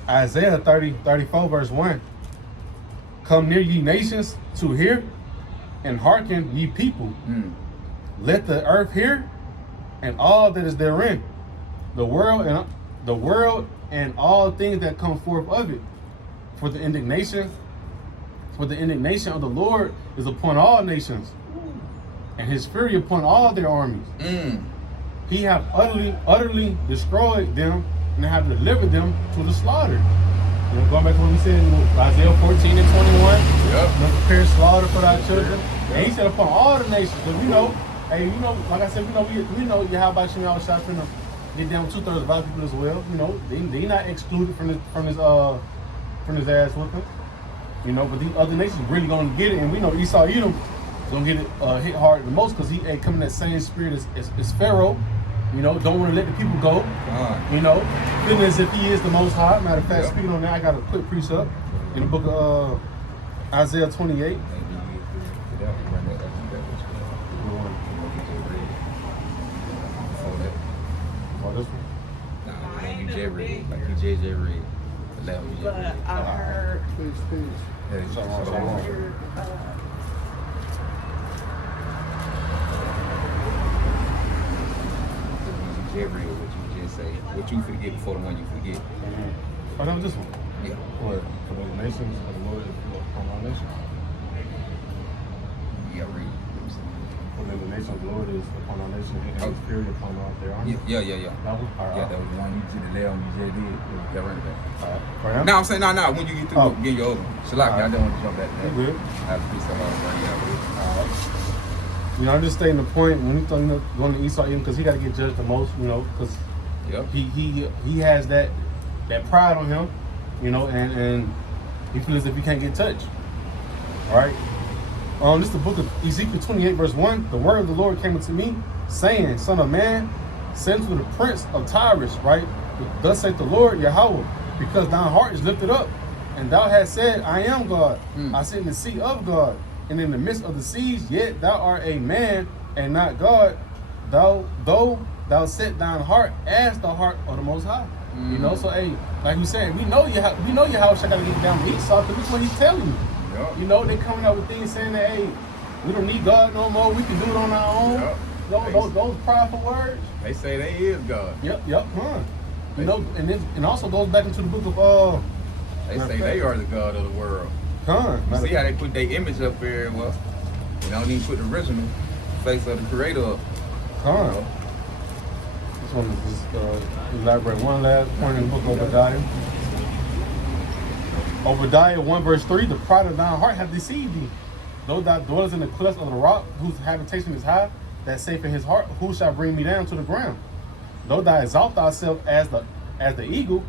Isaiah 34 verse 1. Come near ye nations to hear, and hearken ye people. Let the earth hear, and all that is therein, the world and all things that come forth of it. For the indignation of the Lord is upon all nations, and his fury upon all their armies. He hath utterly destroyed them, and have delivered them to the slaughter. Going back to what we said in Isaiah 14 and 21. Prepare slaughter for thy children. And he said upon all the nations, because we know, like I said, we know Yahweh Shem Yahushua finna get down with 2/3 of our people as well. They not excluded from his ass with him. But these other nations really gonna get it, and we know Esau Edom is gonna get it hit hard the most, because he come in that same spirit as Pharaoh. Don't want to let the people go. Feeling as if he is the Most High. Matter of fact, speaking on that, I got a quick precept in the book of Isaiah 28. Oh, this one? Nah, you JJ read. Like you JJ read. But I heard. Please. Every what you forget before the one you forget. Oh, that was this one. Yeah. For the nations of the Lord is upon our nation. Yeah, read. For the nation of the Lord is upon our nation, and his fury upon all their army. Yeah. That one? All right. Yeah, that was the one you just left on you just did. Yeah, right there. All right. For him? No, I'm saying no. When you get through, get your other one. Shalak, I don't want to jump back there. You good. I have to be somebody right here. You know, I'm just stating the point when he thought, going to Esau, because he got to get judged the most, because Yep. he has that pride on him, and he feels as if he can't get touched. All right. This is the book of Ezekiel 28, verse 1. The word of the Lord came unto me, saying, Son of man, send to the prince of Tyrus, right? Thus saith the Lord Yahweh, because thine heart is lifted up, and thou hast said, I am God. I sit in the seat of God, and in the midst of the seas, yet thou art a man and not God. Though thou set thine heart as the heart of the Most High. So hey, like we said, we know you how I gotta get down with Esau, because that's what he's telling you. Yep. They coming up with things saying that, hey, we don't need God no more. We can do it on our own. Yep. Those prideful words. They say they is God. Yep. And also goes back into the book of They say they are the God of the world. You see how they put their image up there? Well, they don't even put the original face of the creator up. This one is just elaborate one last point in the book of Obadiah. Obadiah 1 verse 3, the pride of thine heart hath deceived thee. Though thou dwellest in the cleft of the rock, whose habitation is high, that saith in his heart, who shall bring me down to the ground? Though thou exalt thyself as the eagle,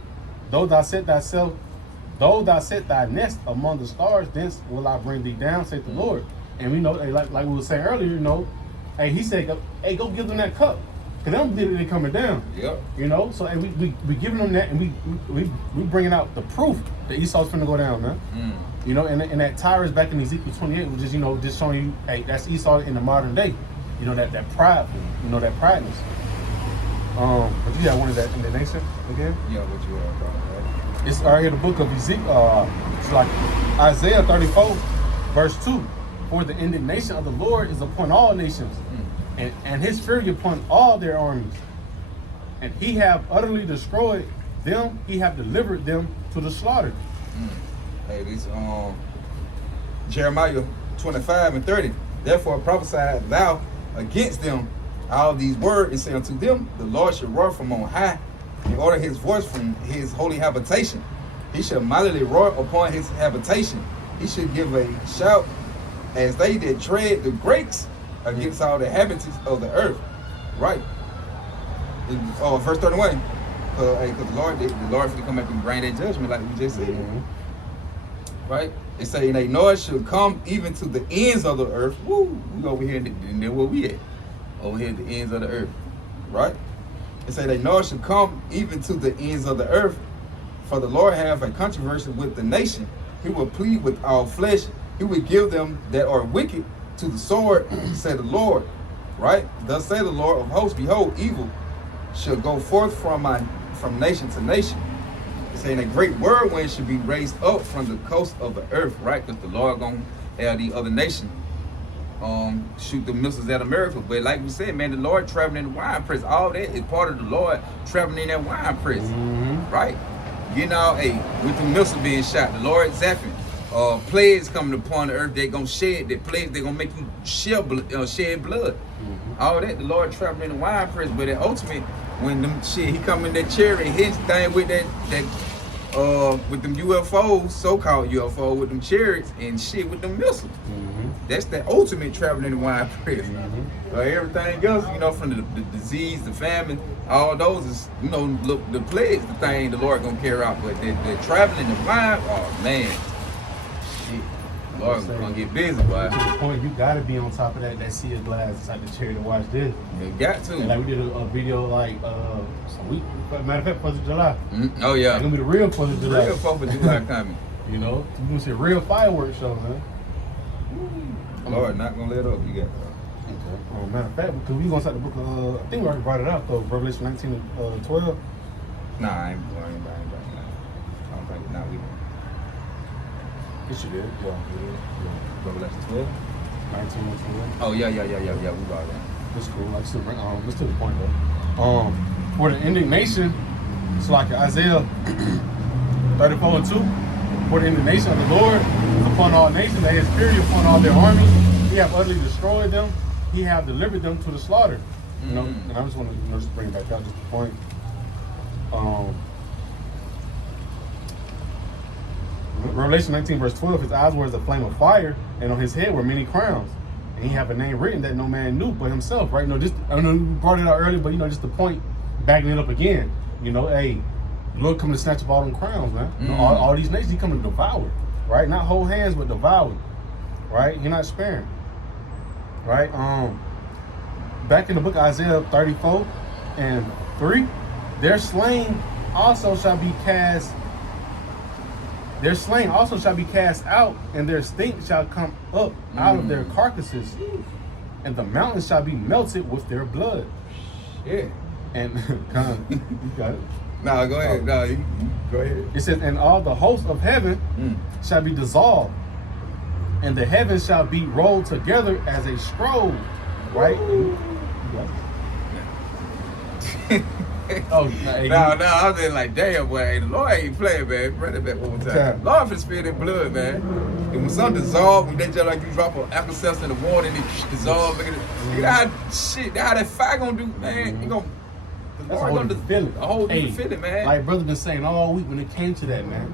though thou set thy nest among the stars, thence will I bring thee down, saith the Lord. And we know, like we were saying earlier, hey, he said, hey, go give them that cup, because they don't believe they coming down. Yep. So and we giving them that, and we bringing out the proof that Esau's finna go down, man. And that Tyrus back in Ezekiel 28 was just, just showing you, hey, that's Esau in the modern day. That pride, that prideness. But you got one of that in the nation again? Yeah, what you are talking about. It's right here, the book of Ezekiel. It's like Isaiah 34, verse 2. For the indignation of the Lord is upon all nations, and his fury upon all their armies. And he have utterly destroyed them, he have delivered them to the slaughter. Hey, this Jeremiah 25 and 30. Therefore prophesy thou against them all these words, and say unto them, the Lord shall roar from on high, and order his voice from his holy habitation. He shall mightily roar upon his habitation. He should give a shout as they that tread the grapes against all the inhabitants of the earth. Right. Verse 31. Because the Lord will come back and bring that judgment, like we just said. Right? It say, and a noise shall come even to the ends of the earth. Woo! We over here, and then where we at? Over here at the ends of the earth. Right? It say, that noise shall come even to the ends of the earth. For the Lord have a controversy with the nation. He will plead with all flesh. He will give them that are wicked to the sword, said the Lord. Right? Thus say the Lord of hosts, behold, evil shall go forth from nation to nation. It's saying a great whirlwind should be raised up from the coast of the earth, right? Because the Lord gonna have the other nation shoot the missiles at America. But like we said, man, the Lord traveling in the wine press, all that is part of the Lord traveling in that wine press, right? With the missile being shot, the Lord zapping. Plagues coming upon the earth, they gonna shed that plagues, they gonna make you shed blood. All that, the Lord traveling in the wine press. But at ultimate, when he come in that chariot and hit thing with that with them UFOs, so-called UFO, with them chariots and shit with them missiles. That's the ultimate traveling in the wine press. Everything else, from the disease, the famine, all those is, look, the plagues, the thing the Lord gonna carry out. But the traveling in the wine, oh man, shit, the Lord gonna get busy, boy. To the point, you gotta be on top of that sea of glass inside the chariot to watch this. You got to. And like we did a video some week, matter of fact, 4th of July. Oh yeah. It's gonna be the real 4th of July. Real 4th of July coming. We're gonna see a real fireworks show, man. Lord not gonna let up. You got matter of fact, because we gonna start the book of, I think we already brought it out though, Revelation 19 and 12. Nah, I ain't bringing it. I don't think, we don't. Yes, you did. Yeah. Revelation 12? 19 and 12. Oh, yeah, we brought it. That's cool. Let's to the point though. For the indignation So like Isaiah 34:2, for the indignation of the Lord is upon all nations, and his fury upon all their armies. He have utterly destroyed them. He have delivered them to the slaughter. You know, and I just want to just bring it back out just a point. Revelation 19 verse 12, his eyes were as a flame of fire, and on his head were many crowns. And he have a name written that no man knew but himself, right? You know, just, I know you brought it out earlier, but you know, just the point, backing it up again. You know, hey, the Lord come to snatch up all them crowns, man. You know, all these nations, he come to devour, right? Not hold hands, but devour, right? He not sparing, right? Back in the book of Isaiah 34:3, their slain also shall be cast. Their slain also shall be cast out, and their stink shall come up out of their carcasses, and the mountains shall be melted with their blood. Yeah. And you got it. No, go ahead. No, you go ahead. It says, and all the hosts of heaven shall be dissolved, and the heavens shall be rolled together as a scroll. Right? Oh, no, I was just like, damn, boy, hey, the Lord ain't playing, man. Run it back one more time. Okay. Lord for the spirit and blood, man. And when something dissolve, they just like you drop an Alka-Seltzer in the water and it dissolve. Look at it. You know how that fire gonna do, man. You gonna, the That's a Lord whole gonna different feeling. a whole different feeling, man. Like brother been saying all week when it came to that, man.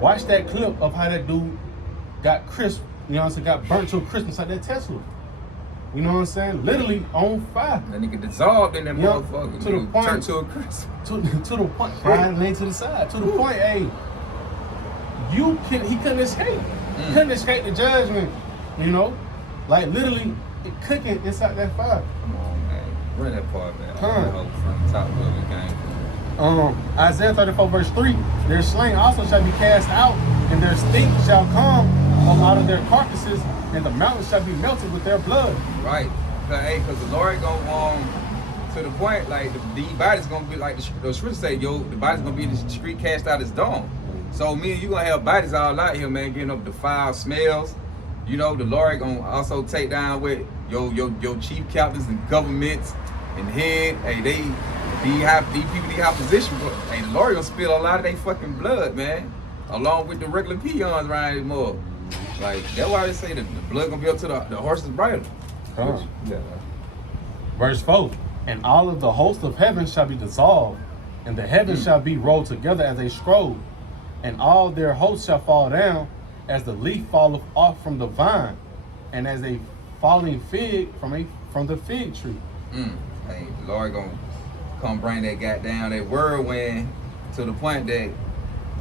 Watch that clip of how that dude got crisp, you know what I'm saying, got burnt to a crisp inside that Tesla. You know what I'm saying? Literally on fire. That nigga dissolved in that Yup, motherfucker. to the point. Turned to a crisp. To the point, fire lane to the side. To the point, hey, he couldn't escape. Couldn't escape the judgment. You know, like literally it cooking inside that fire. Come on, man. Run that part, man. Huh. From the top of the game. Isaiah 34 verse 3, their slain also shall be cast out, and their stink shall come out of their carcasses, and the mountains shall be melted with their blood. Right. Because the Lord gonna to the point, like the body's gonna be like the scripture say, yo, the body's gonna be in the street cast out as dawn. So me and you gonna have bodies all out here, man, getting up the foul smells. You know, the Lord gonna also take down with your chief captains and governments and head. Hey, these people need opposition, but hey, the Lord gonna spill a lot of their fucking blood, man, along with the regular peons around this mug. Like that's why they say that the blood gonna be up to the horse's bridle. Yeah. Verse 4, and all of the hosts of heaven shall be dissolved, and the heavens shall be rolled together as a scroll, and all their hosts shall fall down, as the leaf falleth off from the vine, and as a falling fig from the fig tree. Hey, the Lord gonna come bring that goddamn that whirlwind to the point that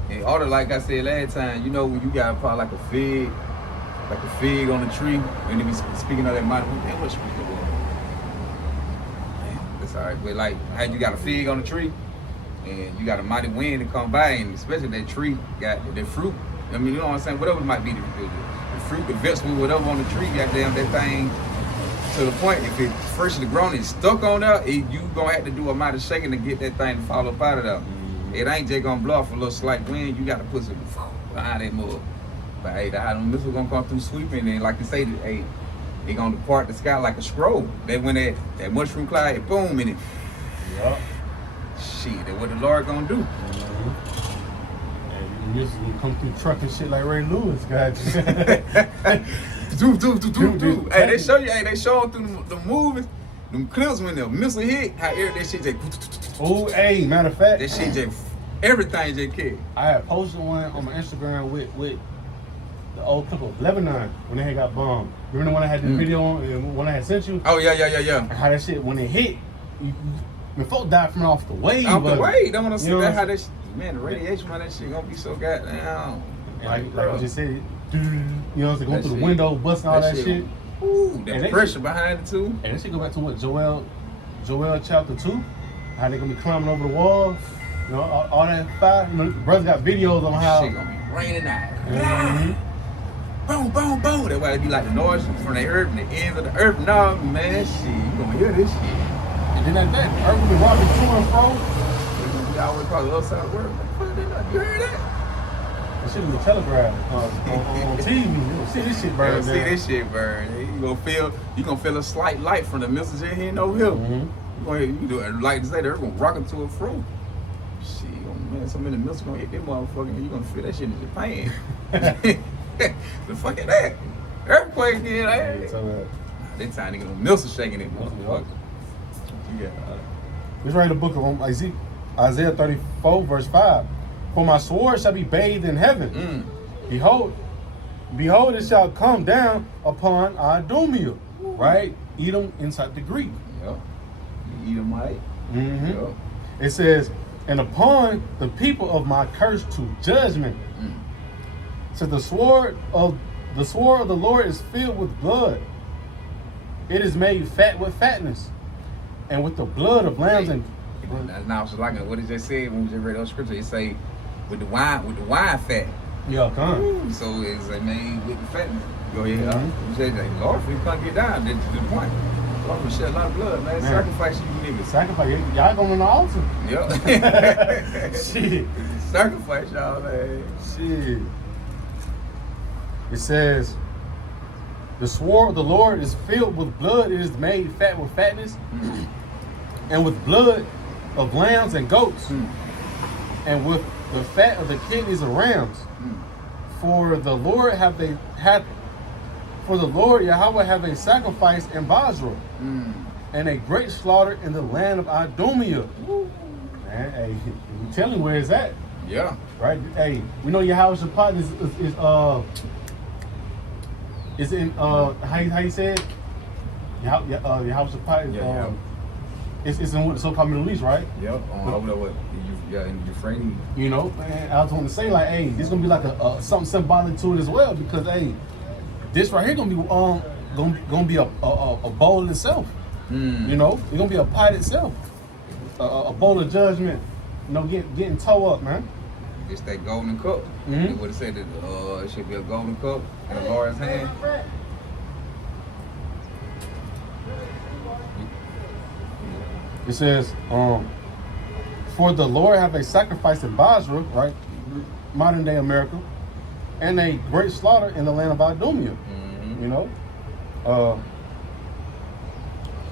in order, like I said last time, you know when you got probably like a fig on the tree, and they be speaking of that mighty wind. Damn, what speaking of? That's all right, but like how you got a fig on the tree, and you got a mighty wind to come by, and especially that tree got the fruit. I mean, you know what I'm saying? Whatever it might be, the fruit, the vegetable, whatever on the tree, goddamn that thing. To the point, if it's freshly grown and stuck on there, you gonna have to do a mighty shaking to get that thing to fall up out of there. It ain't just gonna blow off a little slight wind. You gotta put some behind that mud. But hey, the hot missile gonna come through sweeping, and like you say, hey, it gonna depart the sky like a scroll. That when that mushroom cloud, it boom in it. Yup. Shit, that's what the Lord gonna do. And you come through truck and shit like Ray Lewis, guys. Do. Hey, they show you. Hey, they show them through the movies, them clips when the missile hit. How that shit just. Oh, hey, matter of fact, That shit just everything just kicked. I had posted one on my Instagram with the old clip of Lebanon when they had got bombed. Remember the one I had the video on and when I had sent you? Oh yeah. And how that shit when it hit, the folk died from off the wave. Off the way, don't want to see know that what how I'm that man, the radiation on that shit gonna be so goddamn. Like you just said, you know, it's going That through shit- the window, busting all that shit. Ooh, And that that pressure shit- behind it too. And that shit go back to what Joel chapter 2, how they gonna be climbing over the walls, you know, all that fire. You know, the brothers got videos on how. Shit gonna be raining out. Mhm. Boom, boom, boom. That's why it be like the noise from the earth and the ends of the earth. No, man, shit, you gonna hear this shit. And then at that, earth will be rocking to and fro. We always call the other side of the world. You heard that? That shit in the telegraph on TV. You see this shit burn. See this shit burn. You gonna feel a slight light from the missiles you're hitting over here. Mhm. You do it like to say they're gonna rock it to and fro. Shit, man, so many missiles gonna hit that motherfucker, and you gonna feel that shit in Japan. The fuck is that? Earthquake in there. So, That time nigga, no missile shaking it, motherfucker. Yeah. let's read the book of Isaiah 34, verse 5. For my sword shall be bathed in heaven. Behold, it shall come down upon Idumea. Right? Edom inside the Greek. Yep. You Edomite. Mm-hmm. Yep. It says, and upon the people of my curse to judgment. So the sword of the Lord is filled with blood. It is made fat with fatness, and with the blood of lambs and. Now it's like what it just said when we just read those scripture. It say with the wine fat. Yeah, come. So it's like made with the fatness. Go ahead. Mhm. You say like Lord, if you can't get down, then to the point. Lord will shed a lot of blood, man. Sacrifice you niggas. Sacrifice. Y'all going on the altar. Yep. Shit. Sacrifice y'all, man. Shit. It says, the sword of the Lord is filled with blood. It is made fat with fatness, and with blood of lambs and goats, and with the fat of the kidneys of rams. For the Lord Yahweh have a sacrifice in Basra, and a great slaughter in the land of Idumea. Man, hey, you tell me where it's at, Yeah. right? Hey, we know Yahweh Shaphat is in how you say it? Yahweh Shaphat is Yeah. it's in what the so-called Middle East, right? Yep. Over there with in Euphrates. You know, and I was want to say like, hey, this gonna be like a something symbolic to it as well, because hey, this right here gonna be a bowl in itself. You know, it's gonna be a pot itself, a bowl of judgment. You know, getting towed up, man. It's that golden cup. Mhm. It would have said that it should be a golden cup in the Lord's hand. It says, for the Lord have a sacrifice in Basra, right? Modern day America, and a great slaughter in the land of Idumea. You know?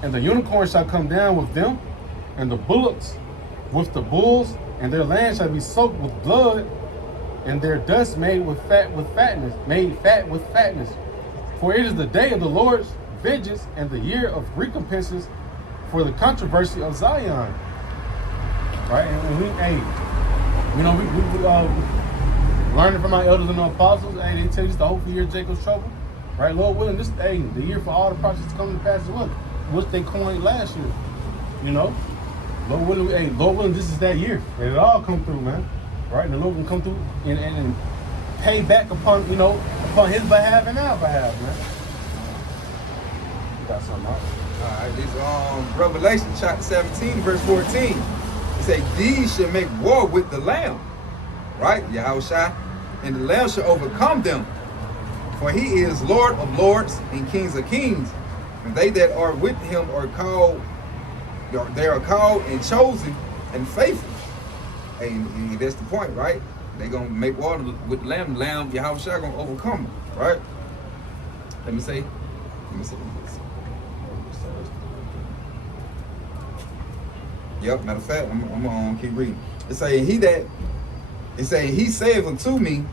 And the unicorn shall come down with them, and the bullocks with the bulls, and their land shall be soaked with blood, and their dust made fat with fatness. For it is the day of the Lord's vengeance and the year of recompenses for the controversy of Zion. Right? And we learning from our elders and the apostles, hey, they tell you it's the hopeful year of Jacob's trouble. Right? Lord willing, this the year for all the prophets to come to pass as well, which they coined last year. You know? Lord willing, this is that year. And it all come through, man. Right? And the Lord can come through and pay back upon his behalf and our behalf, man. You got something else? Alright, this Revelation chapter 17, verse 14. It say, these shall make war with the Lamb. Right? Yahushua. And the Lamb shall overcome them. For he is Lord of lords and kings of kings. And they that are with him are called, they are called and chosen and faithful. And that's the point, right? They're going to make war with the Lamb. The Lamb, Yahushua, going to overcome them, right? Let me see. Yep, matter of fact, I'm gonna keep reading. It say he saith unto me,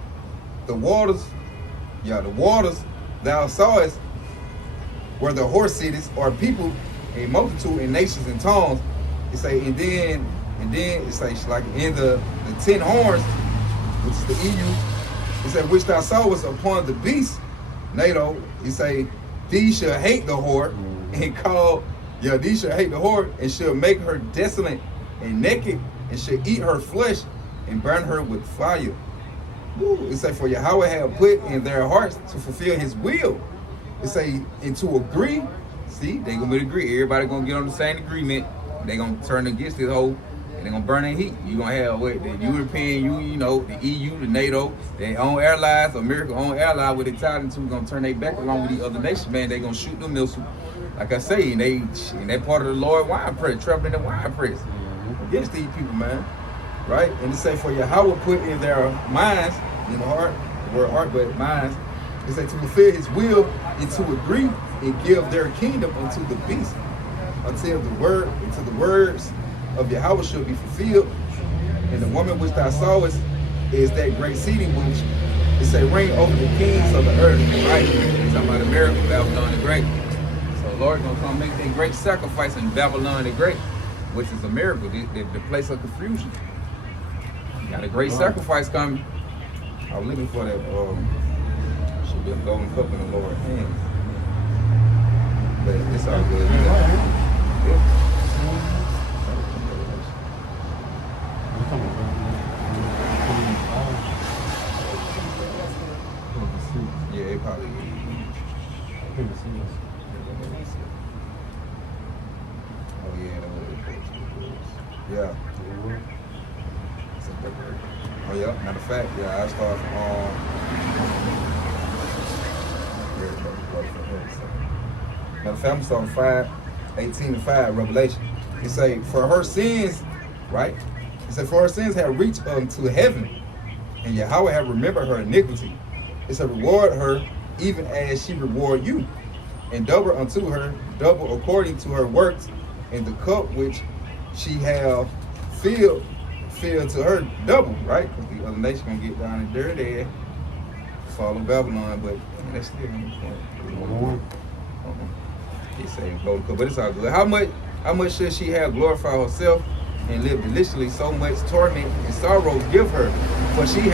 the waters thou sawest where the horse sitteth are people, a multitude in nations and tongues. It say, and then it say like in the 10 horns, which is the EU. It say which thou sawest upon the beast, NATO. It say these shall hate the whore and call. Yeah, these shall hate the whore and shall make her desolate and naked and shall eat her flesh and burn her with fire. Woo. It say for Yahweh have put in their hearts to fulfill his will. It say and to agree. See, they gonna agree. Everybody gonna get on the same agreement. They gonna turn against this whole and they gonna burn in heat. You gonna have what the European Union, you know, the EU, the NATO, their own airlines, America own airline with they tied into gonna turn their back along with the other nations, man. They gonna shoot them missiles. Like I say, and that part of the Lord wine press, traveling the wine press against these people, man. Right? And it say for Yahweh put in their minds, in the heart, the word heart, but minds, it say to fulfill his will and to agree and give their kingdom unto the beast until the words of Yahweh shall be fulfilled. And the woman which thou sawest is that great city which is a reign over the kings of the earth. Right? He's talking about America, Babylon the Great. So the Lord gonna come make a great sacrifice in Babylon the Great, which is America, the place of confusion. Got a great sacrifice coming. I was looking for that. Should be a golden cup in the Lord's hands. But it's all good. Yeah. Yeah, it probably is. Oh yeah, that was it. Yeah. Oh yeah, matter of fact, yeah, I start from matter of fact, I'm starting 5:18-5, Revelation. It say, for her sins, right? It said, for her sins have reached unto heaven, and Yahweh have remembered her iniquity. It said, reward her even as she reward you, and double unto her, double according to her works, and the cup which she have filled to her double, right? Because the other nation gonna get down and dirty, follow Babylon, but that's still on the point. He say golden cup, but it's all good. How much should she have glorified herself and live deliciously? So much torment and sorrow give her, for she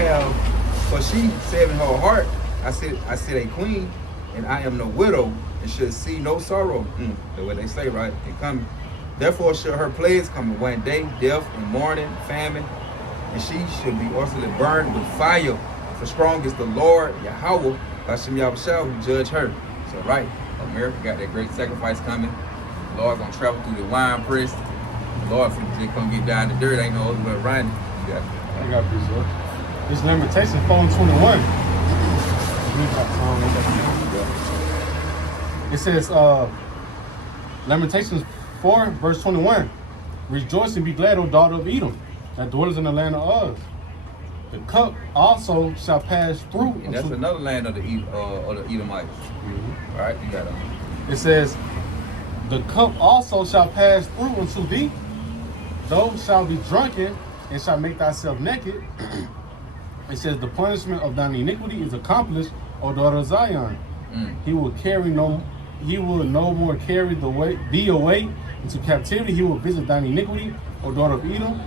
said in her heart, I said a queen, and I am no widow, and should see no sorrow. That's what they say, right? It coming. Therefore shall her plagues come in one day, death and mourning, famine, and she should be utterly burned with fire. For strong is the Lord Yahweh, Hashem Yahushua, who judge her. So right, America got that great sacrifice coming. The Lord gonna travel through the wine press. The Lord just come get down the dirt. Ain't no other way around it. You got I got this, sir. This Lamentation 4:21. It says, Lamentations 4, verse 21. Rejoice and be glad, O daughter of Edom, that dwelleth in the land of Uz. The cup also shall pass through. And that's another land of the Edomites. Mm-hmm. All right, you got it. It says, the cup also shall pass through unto thee. Thou shalt be drunken and shalt make thyself naked. It says, the punishment of thine iniquity is accomplished, O daughter of Zion. He will no more carry thee away into captivity. He will visit thine iniquity, O daughter of Edom.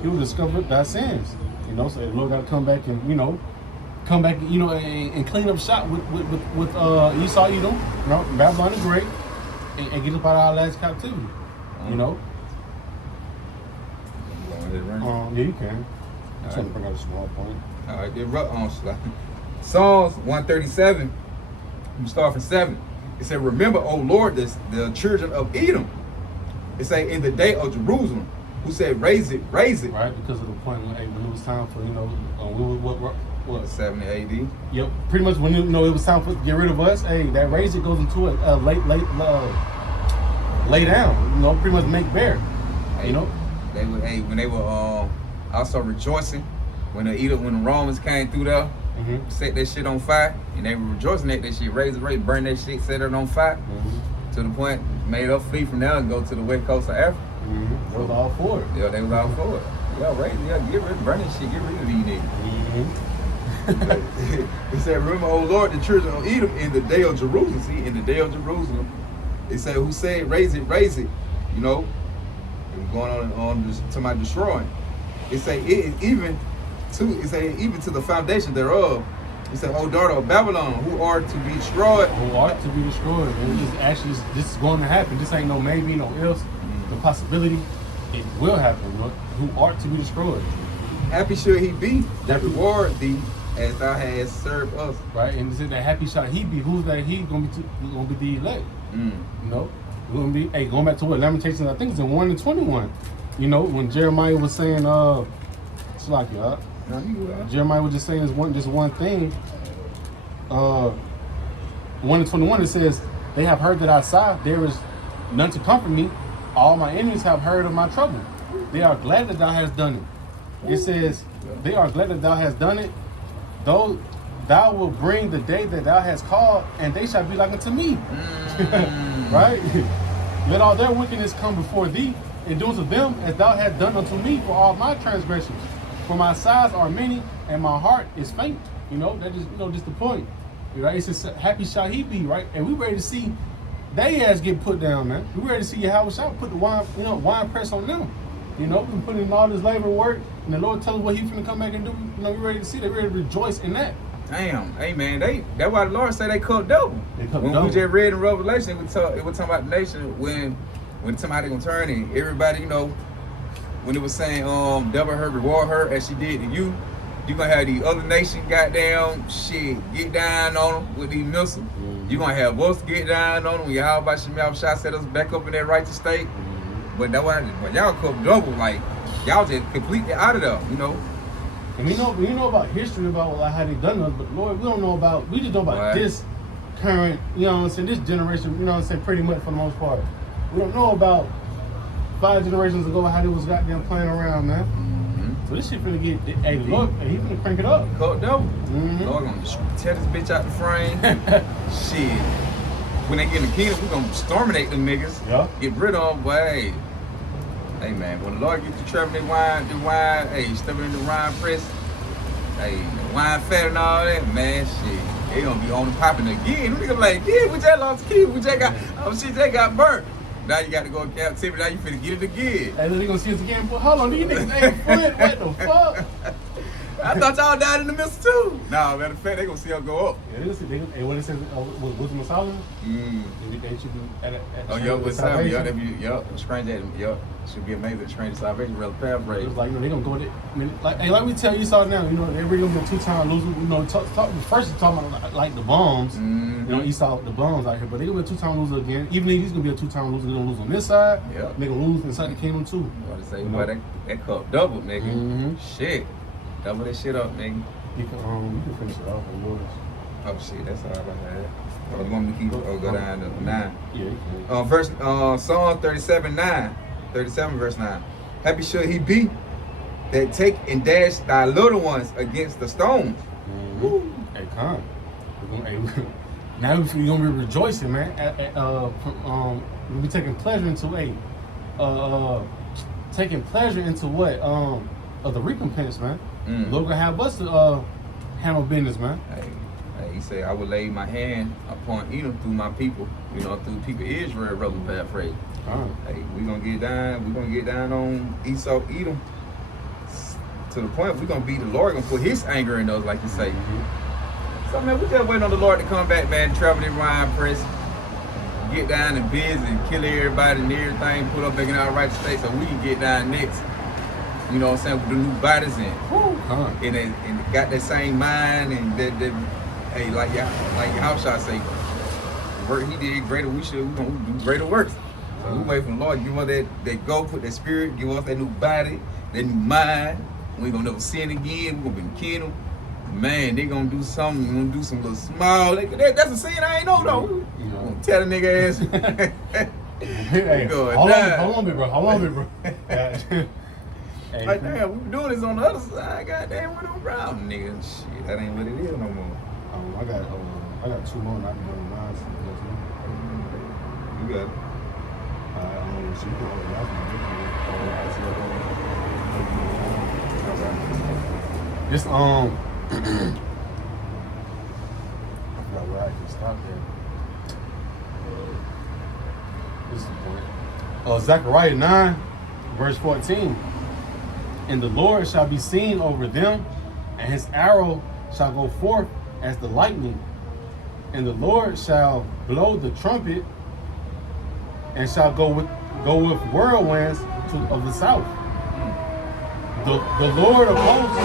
He will discover thy sins. You know, so the Lord got to come back and, and clean up shop with Esau, Edom, Babylon the Great, and get up out of our last captivity. You know? Yeah, you can. I'm trying to bring out a small point. All right, then Psalms 137. We start from 7. It said, remember, O Lord, the children of Edom. It say, in the day of Jerusalem, who said, raise it. Right, because of the point when it was time for, what? 70 AD. Yep, pretty much when it was time for get rid of us. Hey, that raise it goes into a lay down. Pretty much make bare. Hey, they were when they were also rejoicing when the Romans came through there, set that shit on fire, and they were rejoicing that shit, raise the rate, burn that shit, set it on fire, to the point made us flee from there and go to the west coast of Africa. They was all for it. Yeah, they was all for it. Yeah, raise it, get rid of burn that shit, get rid of these niggas. It said, remember, O Lord, the children of Edom in the day of Jerusalem. See, in the day of Jerusalem, it said, who said, raise it. It was going on to my destroying. It say even to the foundation thereof. It said, O daughter of Babylon, who are to be destroyed. Who are to be destroyed. And this is going to happen. This ain't no maybe, no else. The possibility, it will happen. Who are to be destroyed. Happy should he be that reward thee as thou hast served us. Right, and it that happy shall he be. Who's that he? Gonna be the elect. Gonna be. Hey, going back to what Lamentations, I think it's in 1:21. When Jeremiah was saying, Jeremiah was just saying this one thing. 1:21 it says, they have heard that I sigh, there is none to comfort me. All my enemies have heard of my trouble. They are glad that thou hast done it. It says, they are glad that thou hast done it, though thou wilt bring the day that thou hast called, and they shall be like unto me. Right? Let all their wickedness come before thee, and do unto them as thou hast done unto me for all my transgressions. For my sides are many, and my heart is faint. You know, that just, you know, just the point. Right? It says, happy shall he be, right? And we ready to see they ass get put down, man. We ready to see Yahweh shall put the wine press on them. You know, we put in all this labor work, and the Lord tell us what He's finna come back and do. You know, we ready to see. They ready to rejoice in that. Damn, hey man, that's why the Lord say they cut double. They cut when double. we just read in Revelation, it was talking about the nation when somebody gonna turn and everybody, you know, when it was saying double her, reward her as she did to you, you gonna have the other nation goddamn shit get down on them with these missiles. Mm-hmm. You gonna have us get down on them when Yahweh Shemel Shah set us back up in that righteous state. Mm-hmm. But that why when y'all cut double, like y'all just completely out of there, you know. And we know about history about like how they done us, but Lord, we don't know about. We just know about Right. this current. You know what I'm saying? This generation. You know what I'm saying? Pretty much for the most part. We don't know about 5 generations ago how they was goddamn playing around, man. Mm-hmm. So this shit finna get. Hey, look, he finna crank it up. Cut double. Mhm. Lord gonna tear this bitch out the frame. Shit. When they get in the kingdom, we gonna exterminate them niggas. Yeah. Get rid of them, but hey man, when the Lord get you trapping the wine, hey, stepping in the wine press, hey, the wine fat and all that, man, shit. They gonna be on and popping again. Them niggas like, yeah, we just lost the key, we just got, shit, they got burnt. Now you got to go to captivity, now you finna get it again. Hey, they gonna see us again. But hold on, these niggas ain't foot. What the fuck? I thought y'all died in the midst too. Nah, matter of fact, they gonna see us go up. Yeah, they gonna see. Hey, what it says? Wisdom of Solomon. Mm. They should be at Oh, yo, what's up? salvation. Yup, stranger, yup. Should be amazing. Stranger salvation, real It paraphrase. was like, you know, they gonna go there. I mean, like we tell you saw now, you know, they're really gonna be a 2-time loser. You know, first talking about like the bombs. Mm-hmm. You know, Esau the bombs out here, but they gonna be a 2-time loser again. Even if he's gonna be a 2-time loser, they're gonna lose on this side. Yep. They gonna lose inside the kingdom too. What to say? You Boy, know? that cup double, nigga. Mhm. Shit, double that shit up, nigga. You can finish it off on yours. Oh shit, that's all I had. Oh, you want me to keep go down to 9? Yeah, you can. Psalm 37:9, 37 verse 9. Happy should he be that take and dash thy little ones against the stones. Woo. Hey, Con. Now we're gonna be rejoicing, man. We'll be taking pleasure into taking pleasure into what of the recompense, man. Mm. Lord gonna have us to handle business, man. Hey, he said, I will lay my hand upon Edom through my people, you know, through people of Israel, brother paraphrase. Hey, we're gonna get down on Esau, Edom, to the point we're gonna be the Lord gonna put his anger in us, like you say. So man, we just waiting on the Lord to come back, man, travel in wine press, get down and busy and kill everybody and everything, put up back in our right state so we can get down next. You know what I'm saying, with the new bodies in. And they got that same mind and that hey, like Yahweh say, the work he did greater, we gonna do greater works. So we wait for the Lord, give us that go, put that spirit, give us that new body, that new mind. We ain't gonna never sin again, we gonna be in the kingdom. Man, they gonna do something, gonna do some little small, that's a sin I ain't know though. You know. Gonna tell the nigga ass. Hey, Going hold down. on, big bro. Hold on, big bro. Hey, Like, damn, we been doing this on the other side. Goddamn, we no problem, nigga. Shit, that ain't what it is no more. I got 2 more. And I can go to mine. You got it. I don't know what you This I forgot where I can stop there. This is the point. Zechariah 9, verse 14. And the Lord shall be seen over them, and his arrow shall go forth as the lightning. And the Lord shall blow the trumpet, and shall go with whirlwinds of the south. The Lord of hosts.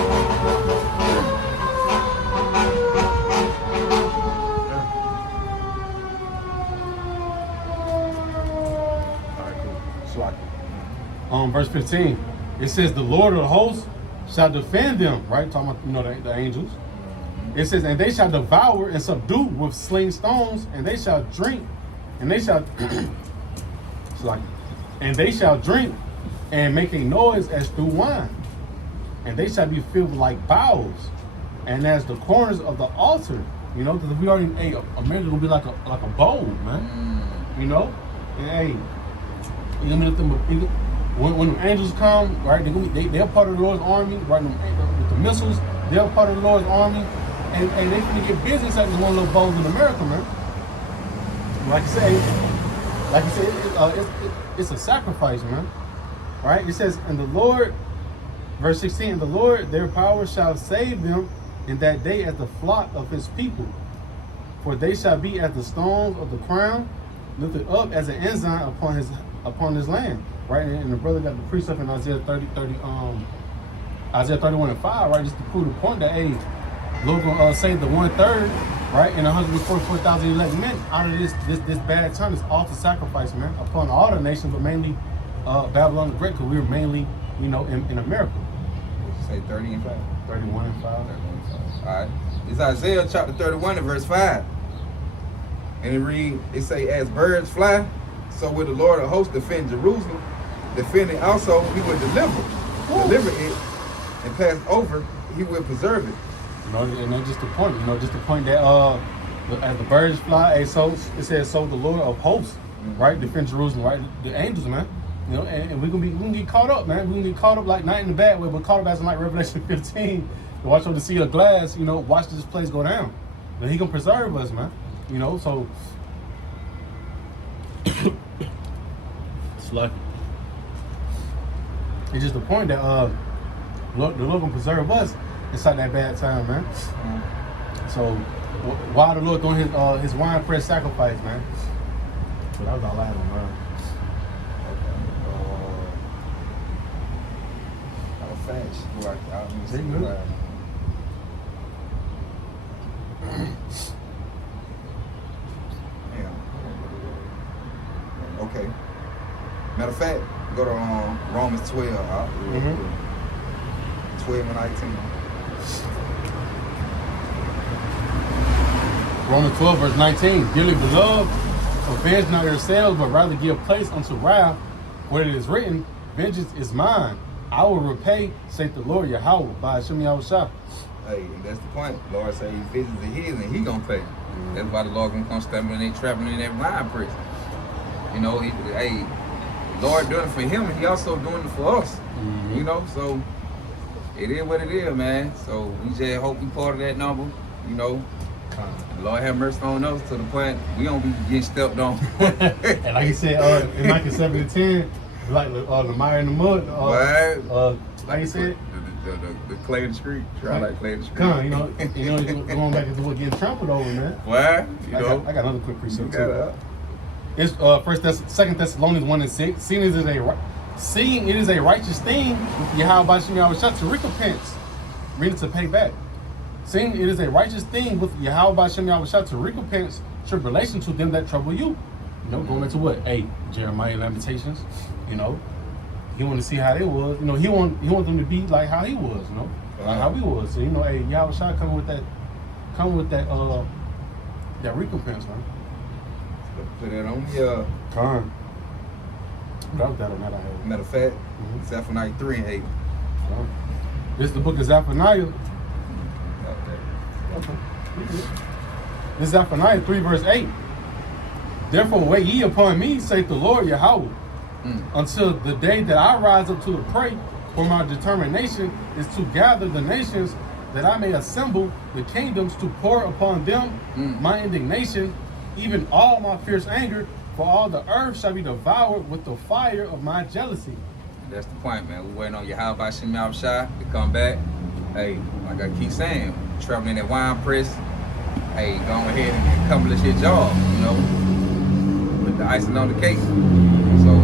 Verse 15, it says, the Lord of the hosts shall defend them, right? Talking about, the angels. It says, and they shall devour and subdue with sling stones, and they shall drink, and they shall, and they shall drink and make a noise as through wine, and they shall be filled like bowls, and as the corners of the altar, because we already, America gonna be like a bowl, man, and hey, when the angels come, right? They're part of the Lord's army, right? With the missiles, they're part of the Lord's army, and they finna get busy inside this one little bowl in America, man. Like I said, it's a sacrifice, man. Right? It says, "And the Lord," verse 16, "And the Lord, their power shall save them in that day as the flock of his people. For they shall be as the stones of the crown, lifted up as an ensign upon his land." Right? And the brother got the precept in Isaiah 31:5, right? Just to prove the point that, hey, Lord gonna save the 1/3, right? And 144,000 elect men out of this bad time. It's all to sacrifice, man, upon all the nations, but mainly Babylon the Great, because we were mainly, in America. Say 30 and 5. 31 and 5. All right. It's Isaiah chapter 31 and verse 5. And it say, "As birds fly, so will the Lord of hosts defend Jerusalem. Defending also, he will deliver it, and pass over, he will preserve it." And that's just the point, just the point that as the birds fly, so it says, "So the Lord of hosts," right, defend Jerusalem, right? The angels, man. And we're gonna get caught up, man. We're gonna get caught up, like, not in the bad way, but caught up as in like Revelation 15. To watch over the sea of glass, watch this place go down. And he can preserve us, man. So it's like it's just the point that the Lord gonna preserve us inside that bad time, man. So while the Lord doing his wine press sacrifice, man. So that was all I had on mind. Okay. Matter of fact, go to Romans 12. 12 and 19. Romans 12, verse 19. "Dearly beloved, avenge not yourselves, but rather give place unto wrath, for it is written, Vengeance is mine. I will repay, saith the Lord Yahweh, by Hashem Yahushua." Hey, and that's the point. Lord say he visits the his and he gonna pay. That's why the Lord gonna come stepping in, trapping in that wine press. Lord doing it for him, and he also doing it for us. So it is what it is, man. So we just hope we part of that number. Lord have mercy on us to the point we don't be getting stepped on. And like you said, in Micah 7:10, like Lemire in the mud. Like you said, the clay in the street. Try like clay in the street. Going back into what getting trampled over, man. Why? I got another quick precept too. It's 2 Thessalonians 1 and 6. Seeing it is a righteous thing with Yahweh Bashem Yahushua to recompense, meaning to pay back. Seeing it is a righteous thing with Yahweh Bashem Yahushua to recompense tribulation to them that trouble you. Going back to what? Hey, Jeremiah Lamentations. He wanted to see how they was. He want them to be like how he was. Like how we was. So hey, Yahushua coming with that recompense, man. Put that on here. Without that on that I had. Matter of fact, Zephaniah 3 and 8. This is the book of Zephaniah. Okay. This is Zephaniah 3 verse 8. "Therefore wait ye upon me, saith the Lord Yahweh, until the day that I rise up to the prey, for my determination is to gather the nations, that I may assemble the kingdoms to pour upon them my indignation, even all my fierce anger, for all the earth shall be devoured with the fire of my jealousy." That's the point, man. We waiting on Yahweh Bashem Yahushua to come back. Hey, like I keep saying, traveling that wine press. Hey, go ahead and accomplish your job, with the icing on the cake. So,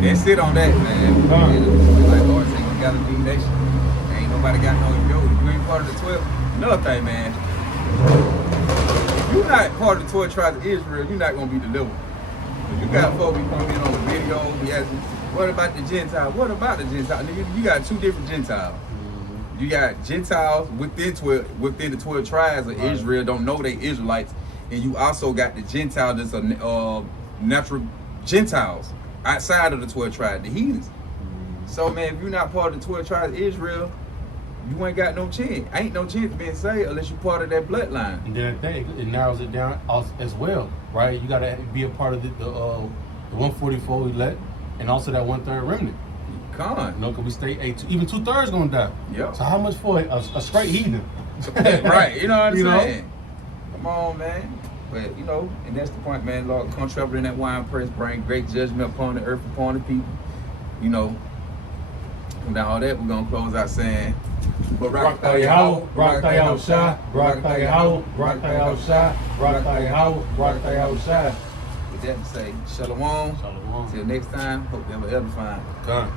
that's it on that, man. Like Lord said, you got a new nation. Ain't nobody got no you ain't part of the 12. Another thing, man. If you're not part of the 12 tribes of Israel, you're not gonna be delivered. You got folks be coming in on the video, be asking, what about the Gentiles? What about the Gentiles? You got two different Gentiles. You got Gentiles within the 12 tribes of Israel, don't know they Israelites, and you also got the Gentiles that's a natural Gentiles outside of the 12 tribes, the heathens. So man, if you're not part of the 12 tribes of Israel, you ain't got no chance. Ain't no chance being saved unless you're part of that bloodline. And then it narrows it down as well, right? You gotta be a part of the 144 elect, and also that 1/3 remnant. Con. You know, because we stay even 2/3 gonna die. Yep. So how much for a straight heathen? Right, you know what I'm You know? saying? Come on, man. But, you know, and that's the point, man. Lord, come travel in that wine press, bring great judgment upon the earth, upon the people. You know, and now all that, we're going to close out saying, Barak Yahweh, Barak Yahweh, Barak Yahweh, Barak Yahweh, Barak Yahweh, Barak Yahweh. With that to say, Shalom. Shalom. Till next time, hope you have an edifying. Done.